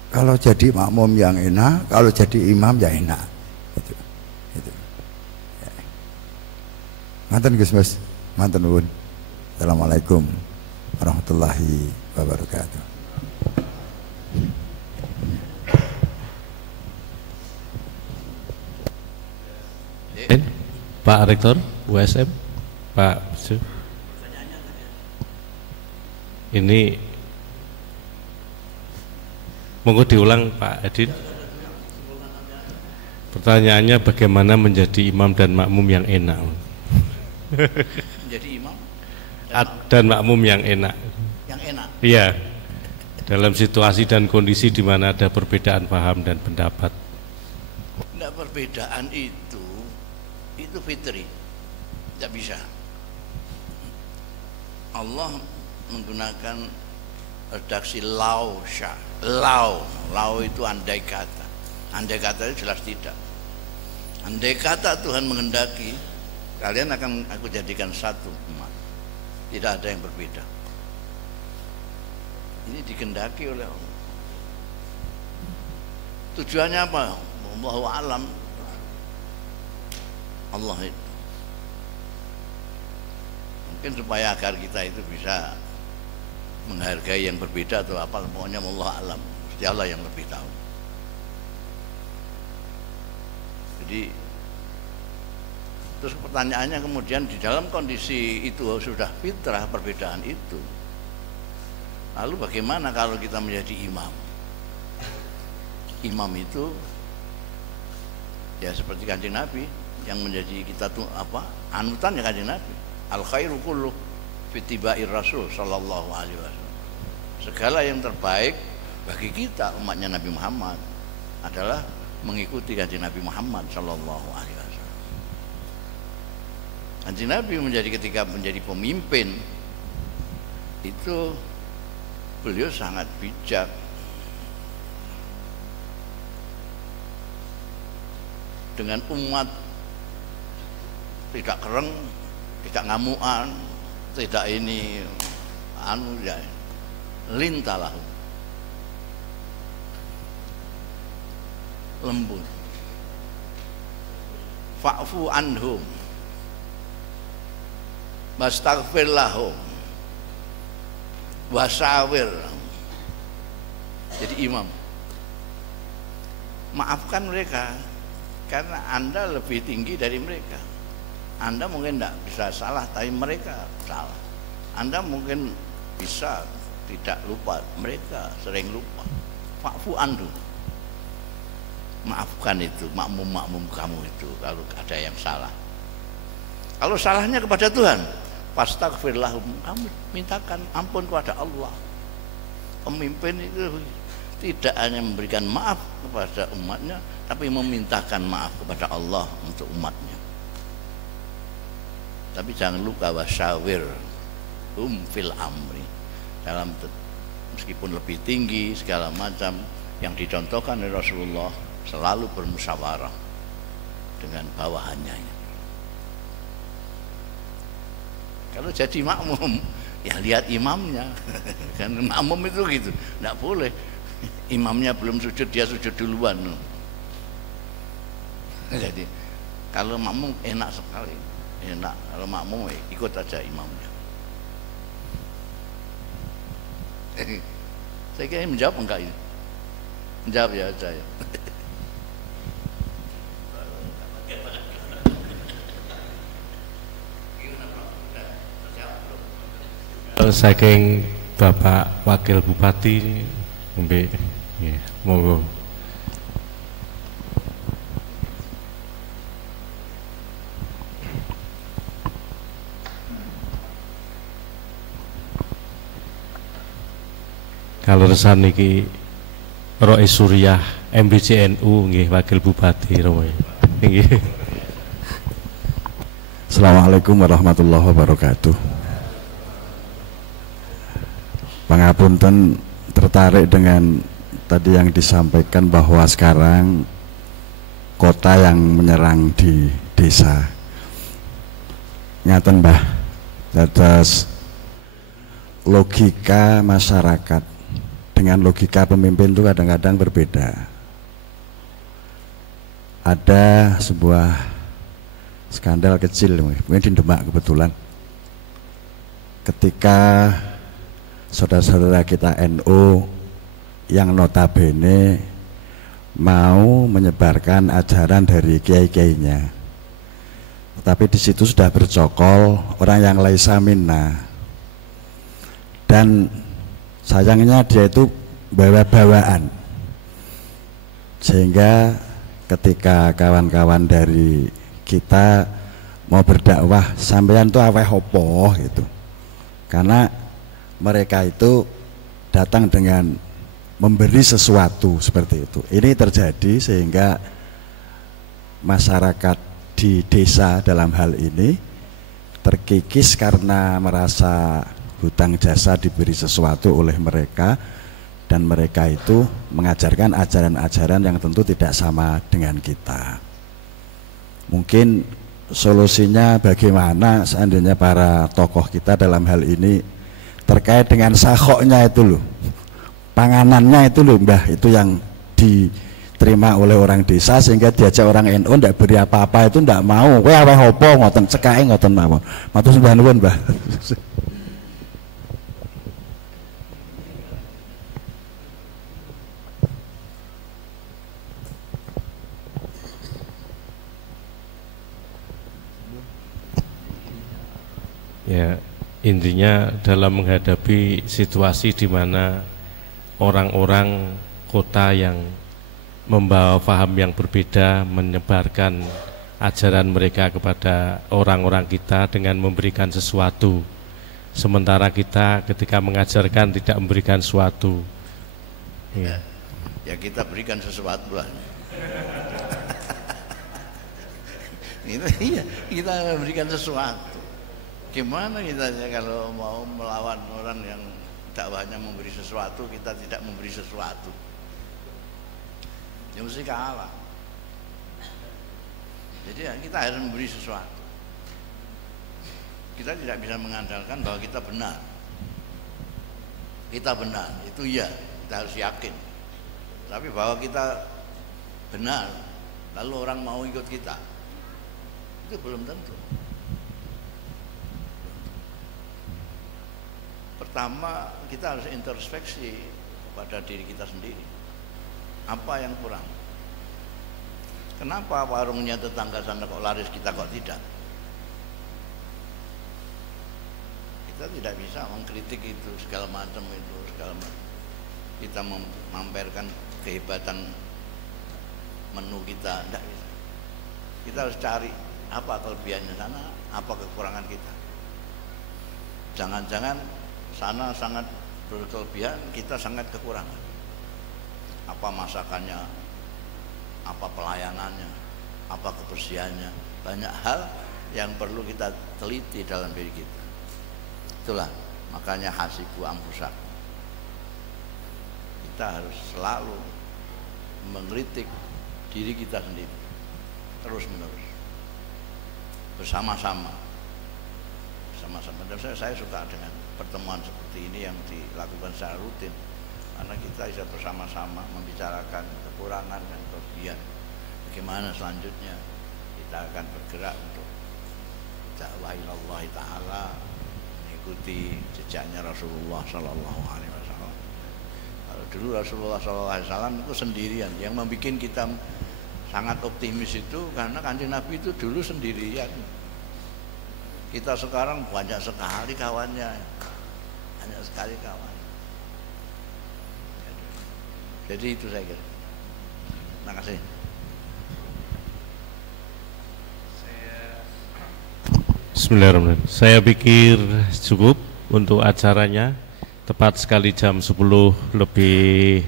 kalau jadi makmum yang enak, kalau jadi imam ya enak. Gitu. Ya. Mantan Gus Mas, mantan nuwun. Assalamualaikum warahmatullahi wabarakatuh. Pak Rektor USM, Pak Su. Ini monggo diulang Pak Edin. Pertanyaannya bagaimana menjadi imam dan makmum yang enak? Menjadi imam dan makmum yang enak. yang enak. Iya. Dalam situasi dan kondisi di mana ada perbedaan paham dan pendapat. Tidak, perbedaan itu fitri, tidak bisa. Allah menggunakan redaksi lau sya. Lau itu andai kata. Andai kata itu jelas tidak. Andai kata Tuhan menghendaki, kalian akan aku jadikan satu umat. Tidak ada yang berbeda. Ini dikehendaki oleh Allah. Tujuannya apa? Wallahu a'lam. Allah itu mungkin supaya agar kita itu bisa menghargai yang berbeda atau apa, pokoknya Allah alam, Allah yang lebih tahu. Jadi terus pertanyaannya kemudian di dalam kondisi itu sudah fitrah perbedaan itu, lalu bagaimana kalau kita menjadi imam? Imam itu ya seperti Kanjeng Nabi yang menjadi kita tuh apa, anutan ya Kanjeng Nabi. Al khairu kullu fi tibair Rasul sallallahu alaihi wasallam. Segala yang terbaik bagi kita umatnya Nabi Muhammad adalah mengikuti Kanjeng Nabi Muhammad sallallahu alaihi wasallam. Kanjeng Nabi ketika menjadi pemimpin itu beliau sangat bijak. Dengan umat tidak kereng, tidak ngamuan, tidak ini ya, lintalah, lembut, fa'fu anhum wastaghfir lahum wasawir. Jadi imam, maafkan mereka karena Anda lebih tinggi dari mereka. Anda mungkin tidak bisa salah, tapi mereka salah. Anda mungkin bisa tidak lupa, mereka sering lupa. Fa'fu anhu, maafkan itu makmum kamu itu kalau ada yang salah. Kalau salahnya kepada Tuhan, fastaghfir lahum, kamu mintakan ampun kepada Allah. Pemimpin itu tidak hanya memberikan maaf kepada umatnya, tapi memintakan maaf kepada Allah untuk umatnya. Tapi jangan lupa wasyawir fil amri, dalam meskipun lebih tinggi segala macam yang dicontohkan oleh Rasulullah, selalu bermusyawarah dengan bawahannya. Kalau jadi makmum ya lihat imamnya. Kan makmum itu gitu, tidak boleh imamnya belum sujud dia sujud duluan. Jadi kalau makmum enak sekali, enak kalau makmum ikut aja imamnya. Saya kira menjawab enggak ini? Menjawab ya saya. Saking Bapak Wakil Bupati mbek nggih, monggo. Kalau resan niki Rois Suriah MBCNU nggih Wakil Bupati Roy. Nggih. Assalamualaikum warahmatullahi wabarakatuh. Pangapunten, tertarik dengan tadi yang disampaikan bahwa sekarang kota yang menyerang di desa. ngaten Mbah, dados logika masyarakat dengan logika pemimpin itu kadang-kadang berbeda. Ada sebuah skandal kecil mungkin di Demak kebetulan, ketika saudara-saudara kita NU yang notabene mau menyebarkan ajaran dari kiai-kiainya, tetapi di situ sudah bercokol orang yang laisa minna, dan sayangnya dia itu bawa-bawaan, sehingga ketika kawan-kawan dari kita mau berdakwah, sampean tuh aweh hopo gitu, karena mereka itu datang dengan memberi sesuatu seperti itu. Ini terjadi sehingga masyarakat di desa dalam hal ini terkikis karena merasa hutang jasa diberi sesuatu oleh mereka, dan mereka itu mengajarkan ajaran-ajaran yang tentu tidak sama dengan kita. Mungkin solusinya bagaimana seandainya para tokoh kita dalam hal ini terkait dengan sakhoknya itu loh, panganannya itu loh Mbah, itu yang diterima oleh orang desa sehingga diajak orang NU ndak beri apa-apa, itu ndak mau. Kowe aweh opo ngoten cekae ngoten mawon. Matur sembah nuwun Mbah. Ya, intinya dalam menghadapi situasi di mana orang-orang kota yang membawa paham yang berbeda menyebarkan ajaran mereka kepada orang-orang kita dengan memberikan sesuatu, sementara kita ketika mengajarkan tidak memberikan sesuatu. Ya, ya kita berikan sesuatu lah. Iya, kita berikan sesuatu. Gimana kita kalau mau melawan orang yang dakwahnya memberi sesuatu, kita tidak memberi sesuatu, ya mesti kalah. Jadi ya, kita harus memberi sesuatu. Kita tidak bisa mengandalkan bahwa kita benar. Kita benar, itu ya, kita harus yakin. Tapi bahwa kita benar, lalu orang mau ikut kita, itu belum tentu. Pertama, kita harus introspeksi pada diri kita sendiri. Apa yang kurang? Kenapa warungnya tetangga sana kok laris, kita kok tidak? Kita tidak bisa mengkritik itu segala macam itu, segala macam. Kita memamerkan kehebatan menu kita, tidak bisa. Kita harus cari apa kelebihannya sana, apa kekurangan kita. Jangan-jangan sana sangat berkelebihan, kita sangat kekurangan. Apa masakannya, apa pelayanannya, apa kebersihannya, banyak hal yang perlu kita teliti dalam diri kita. Itulah makanya hasibu anfusakum. Kita harus selalu mengkritik diri kita sendiri terus menerus, bersama-sama. Dan saya suka dengan pertemuan seperti ini yang dilakukan secara rutin, karena kita bisa bersama-sama membicarakan kekurangan dan kelebihan. Bagaimana selanjutnya kita akan bergerak untuk dakwah ilallah ta'ala, mengikuti jejaknya Rasulullah Sallallahu Alaihi Wasallam. Kalau dulu Rasulullah Sallallahu Alaihi Wasallam itu sendirian, yang membuat kita sangat optimis itu karena Kanjeng Nabi itu dulu sendirian. Kita sekarang banyak sekali kawannya, banyak sekali kawan. Jadi itu saya kira. Terima kasih. Bismillahirrahmanirrahim. Saya pikir cukup untuk acaranya. Tepat sekali jam 10 lebih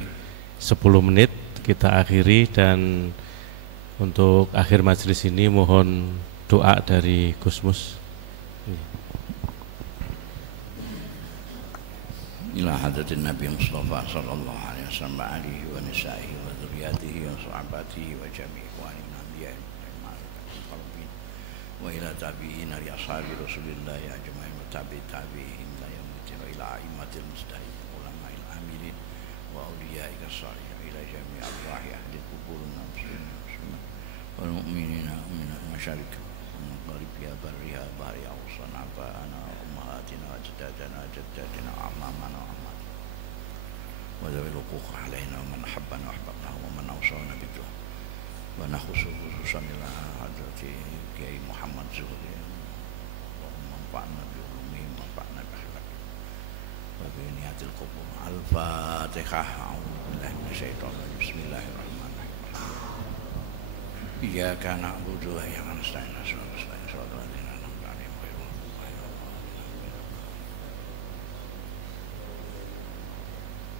10 menit kita akhiri, dan untuk akhir majelis ini mohon doa dari Gusmus. Ila hadratin Nabi Mustafa sallallahu alaihi wasallam wa alihi wa nisaihi wa dzurriyyatihi wa sahabatihi wa jami'i ikhwanina anbiya'i wal ma'rifati وإلى تابعين لأصحاب رسول الله أجمعين وتابع تابعين إلى يوم الدين وإلى أئمة المجتهدين علماء العاملين وأوليائك الصالحين إلى جميع أرواح أهل القبور المسلمين والمؤمنين من المشارق ومغاربها برها بحرها وصنع آبائنا وأمهاتنا وأجدادنا وجداتنا وأعمامنا وعماتنا وذوي الحقوق علينا ومن أحبنا وأحببناه ومن أوصانا بالدعاء ونخص خصوصا إلى حضرة كي محمد زهري اللهم انفعنا بعلومهم وانفعنا بأخلاقهم وبنيات القبور. الفاتحة. أعوذ بالله من الشيطان الرجيم. بسم الله الرحمن الرحيم. إياك نعبد وإياك نستعين صراط الذين أنعمت عليهم غير المغضوب عليهم ولا الضالين.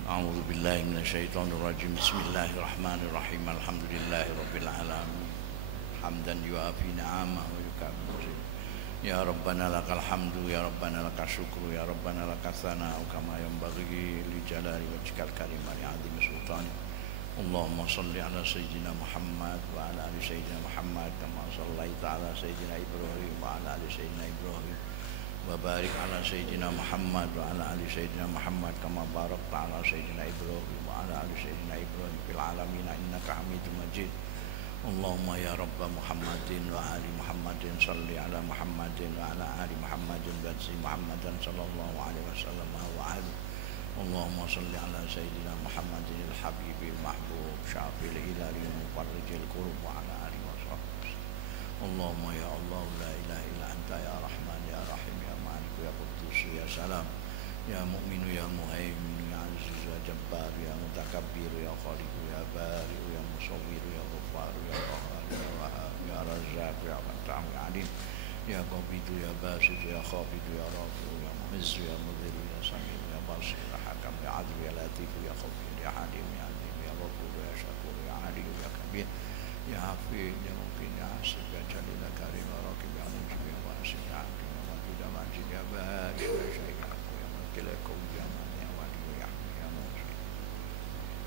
أعوذ بالله من الشيطان الرجيم. بسم الله الرحمن الرحيم. الحمد لله رب العالمين حمدا يوافي نعمه ويكافئ مزيدا. يا ربنا لك الحمد يا ربنا لك الشكر يا ربنا لك الثناء كما ينبغي لجلال وجهك الكريم ولعظيم سلطانك. اللهم صل على سيدنا محمد وعلى آل سيدنا محمد كما صليت على سيدنا إبراهيم وعلى آل سيدنا إبراهيم وبارك على سيدنا محمد وعلى آل سيدنا محمد كما باركت على سيدنا إبراهيم وعلى آل سيدنا إبراهيم في العالمين إنك حميد مجيد. اللهم يا رب محمد وآل محمد صل على محمد وعلى آل محمد وارض محمد صلى الله عليه وسلم وعلى. اللهم صل على سيدنا محمد الحبيب المحبوب شافي الهلال مفرج الكرب وعلى آله وصحبه. اللهم يا الله لا إله إلا أنت يا رحمن يا رحيم يا مالك يا قدوس يا سلام يا مؤمن يا مهيمن يا عزيز يا جبار يا متكبر يا خالق يا بارئ يا مصور يا غفار يا قهار يا وهاب يا رزاق يا فتاح يا عليم يا قبيض يا باسط يا خافض يا رافع يا معز يا مذل يا سميع يا بصير يا حكم يا عدل يا لطيف يا خبير يا حليم يا عظيم يا غفور يا شكور يا علي يا كبير يا حفيظ يا ممكن يا حسيب يا جليل يا كريم يا راكب يا نجيب يا واسع يا حكيم يا مجيد يا مجيد يا بارئ يا شيخ يا مكل يا كون يا من يا ولي يا حمي يا موسى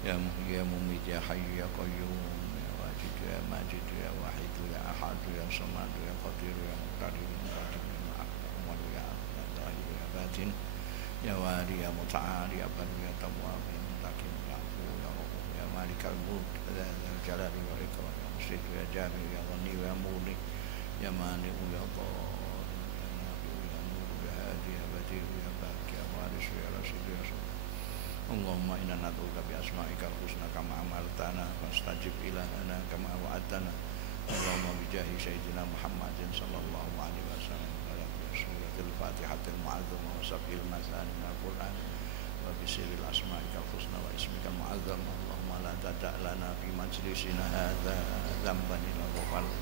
يا محيي يا مميت يا حي يا قيوم يا واجد يا ماجد يا واحد يا أحد يا صمد يا قدير يا مقتدر يا قادر يا أكبر يا ظاهر يا باطن يا والي يا متعال يا بر يا تواب يا منتقم يا عفو يا رؤوف يا مالك الملك ذا الجلال والإكرام يا مشرك يا جابر يا غني يا مغني يا مانع يا ضار يا نافع يا نور يا هادي يا بديع يا باقي يا وارث يا رشيد يا صبر. اللهم إنا ندعوك بأسمائك الحسنى كما أمرتنا فاستجب إلهنا كما وعدتنا. اللهم بجاه سيدنا محمد صلى الله عليه وسلم سورة الفاتحة المعظمة وسبع المثاني من القرآن وبسر الأسمائك الحسنى واسمك المعظم. اللهم لا تدع لنا في مجلسنا هذا ذنبا إلا غفرته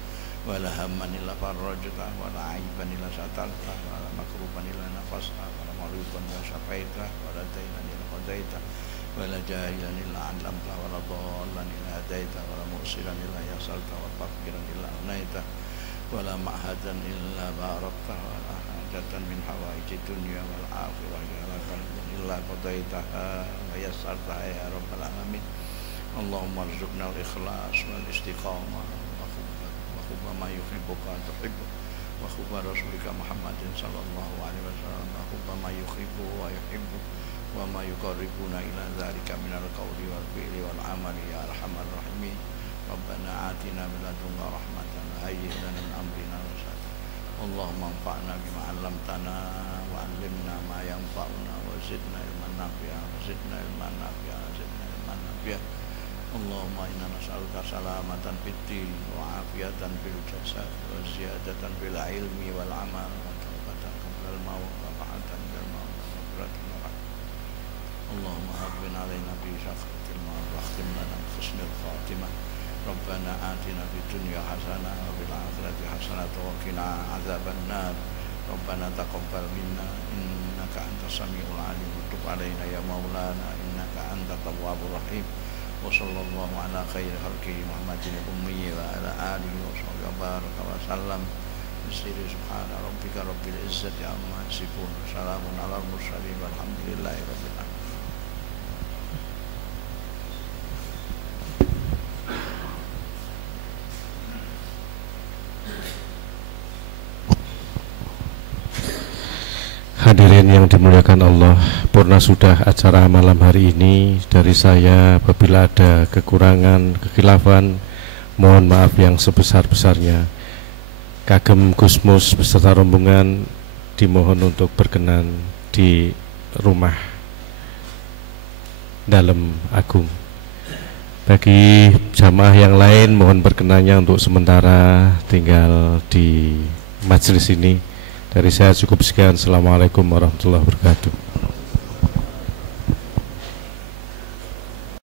ولا هما إلا فرجته ولا عيبا إلا سترته ولا مكروبا إلا نفسته ولا مريضا إلا شفيته ولا دينا إلا قضيته ولا جاهلا إلا علمته ولا ضالا إلا هديته ولا مؤسرا إلا يسرته ولا فقيرا إلا أغنيته ولا معهدا إلا باركته ولا حاجة من حوائج الدنيا والآخرة إلا قضيتها ويسرتها يا رب العالمين. اللهم ارزقنا الإخلاص والاستقامة وحب ما يحبك وتحبه وحب رسولك محمد صلى الله عليه وسلم وحب ما يحبه ويحبه وما يقربنا إلى ذلك من القول والفعل والعمل يا أرحم الراحمين. ربنا آتنا من لدنك رحمة وهيئ لنا من أمرنا رشدا. اللهم انفعنا بما علمتنا وعلمنا ما ينفعنا وزدنا علما نافعا وزدنا علما نافعا وزدنا علما نافعا. اللهم إنا نسألك سلامة في الدين وعافية في الجسد وزيادة في العلم والعمل وتوبة قبل الموت وراحة من الموت ومغفرة ورحمة. اللهم هون علينا بشفقة الموت واختم لنا بحسن الخاتمة. ربنا آتنا في الدنيا حسنة وفي الآخرة حسنة وقنا عذاب النار. ربنا تقبل منا إنك أنت السميع العليم وتب علينا يا مولانا إنك أنت التواب الرحيم. وصلى الله على خير خلقه محمد الأمي وعلى آله وصحبه وبارك وسلم. بسر سبحان ربك رب العزة عما يصفون وسلام على المرسلين والحمد لله رب العالمين. Hadirin yang dimuliakan Allah, purna sudah acara malam hari ini. Dari saya, apabila ada kekurangan, kekhilafan, mohon maaf yang sebesar-besarnya. Kagem Gusmus beserta rombongan dimohon untuk berkenan di rumah dalam agung. Bagi jamaah yang lain mohon berkenannya untuk sementara tinggal di majelis ini. Dari saya cukup sekian. Assalamualaikum warahmatullahi wabarakatuh.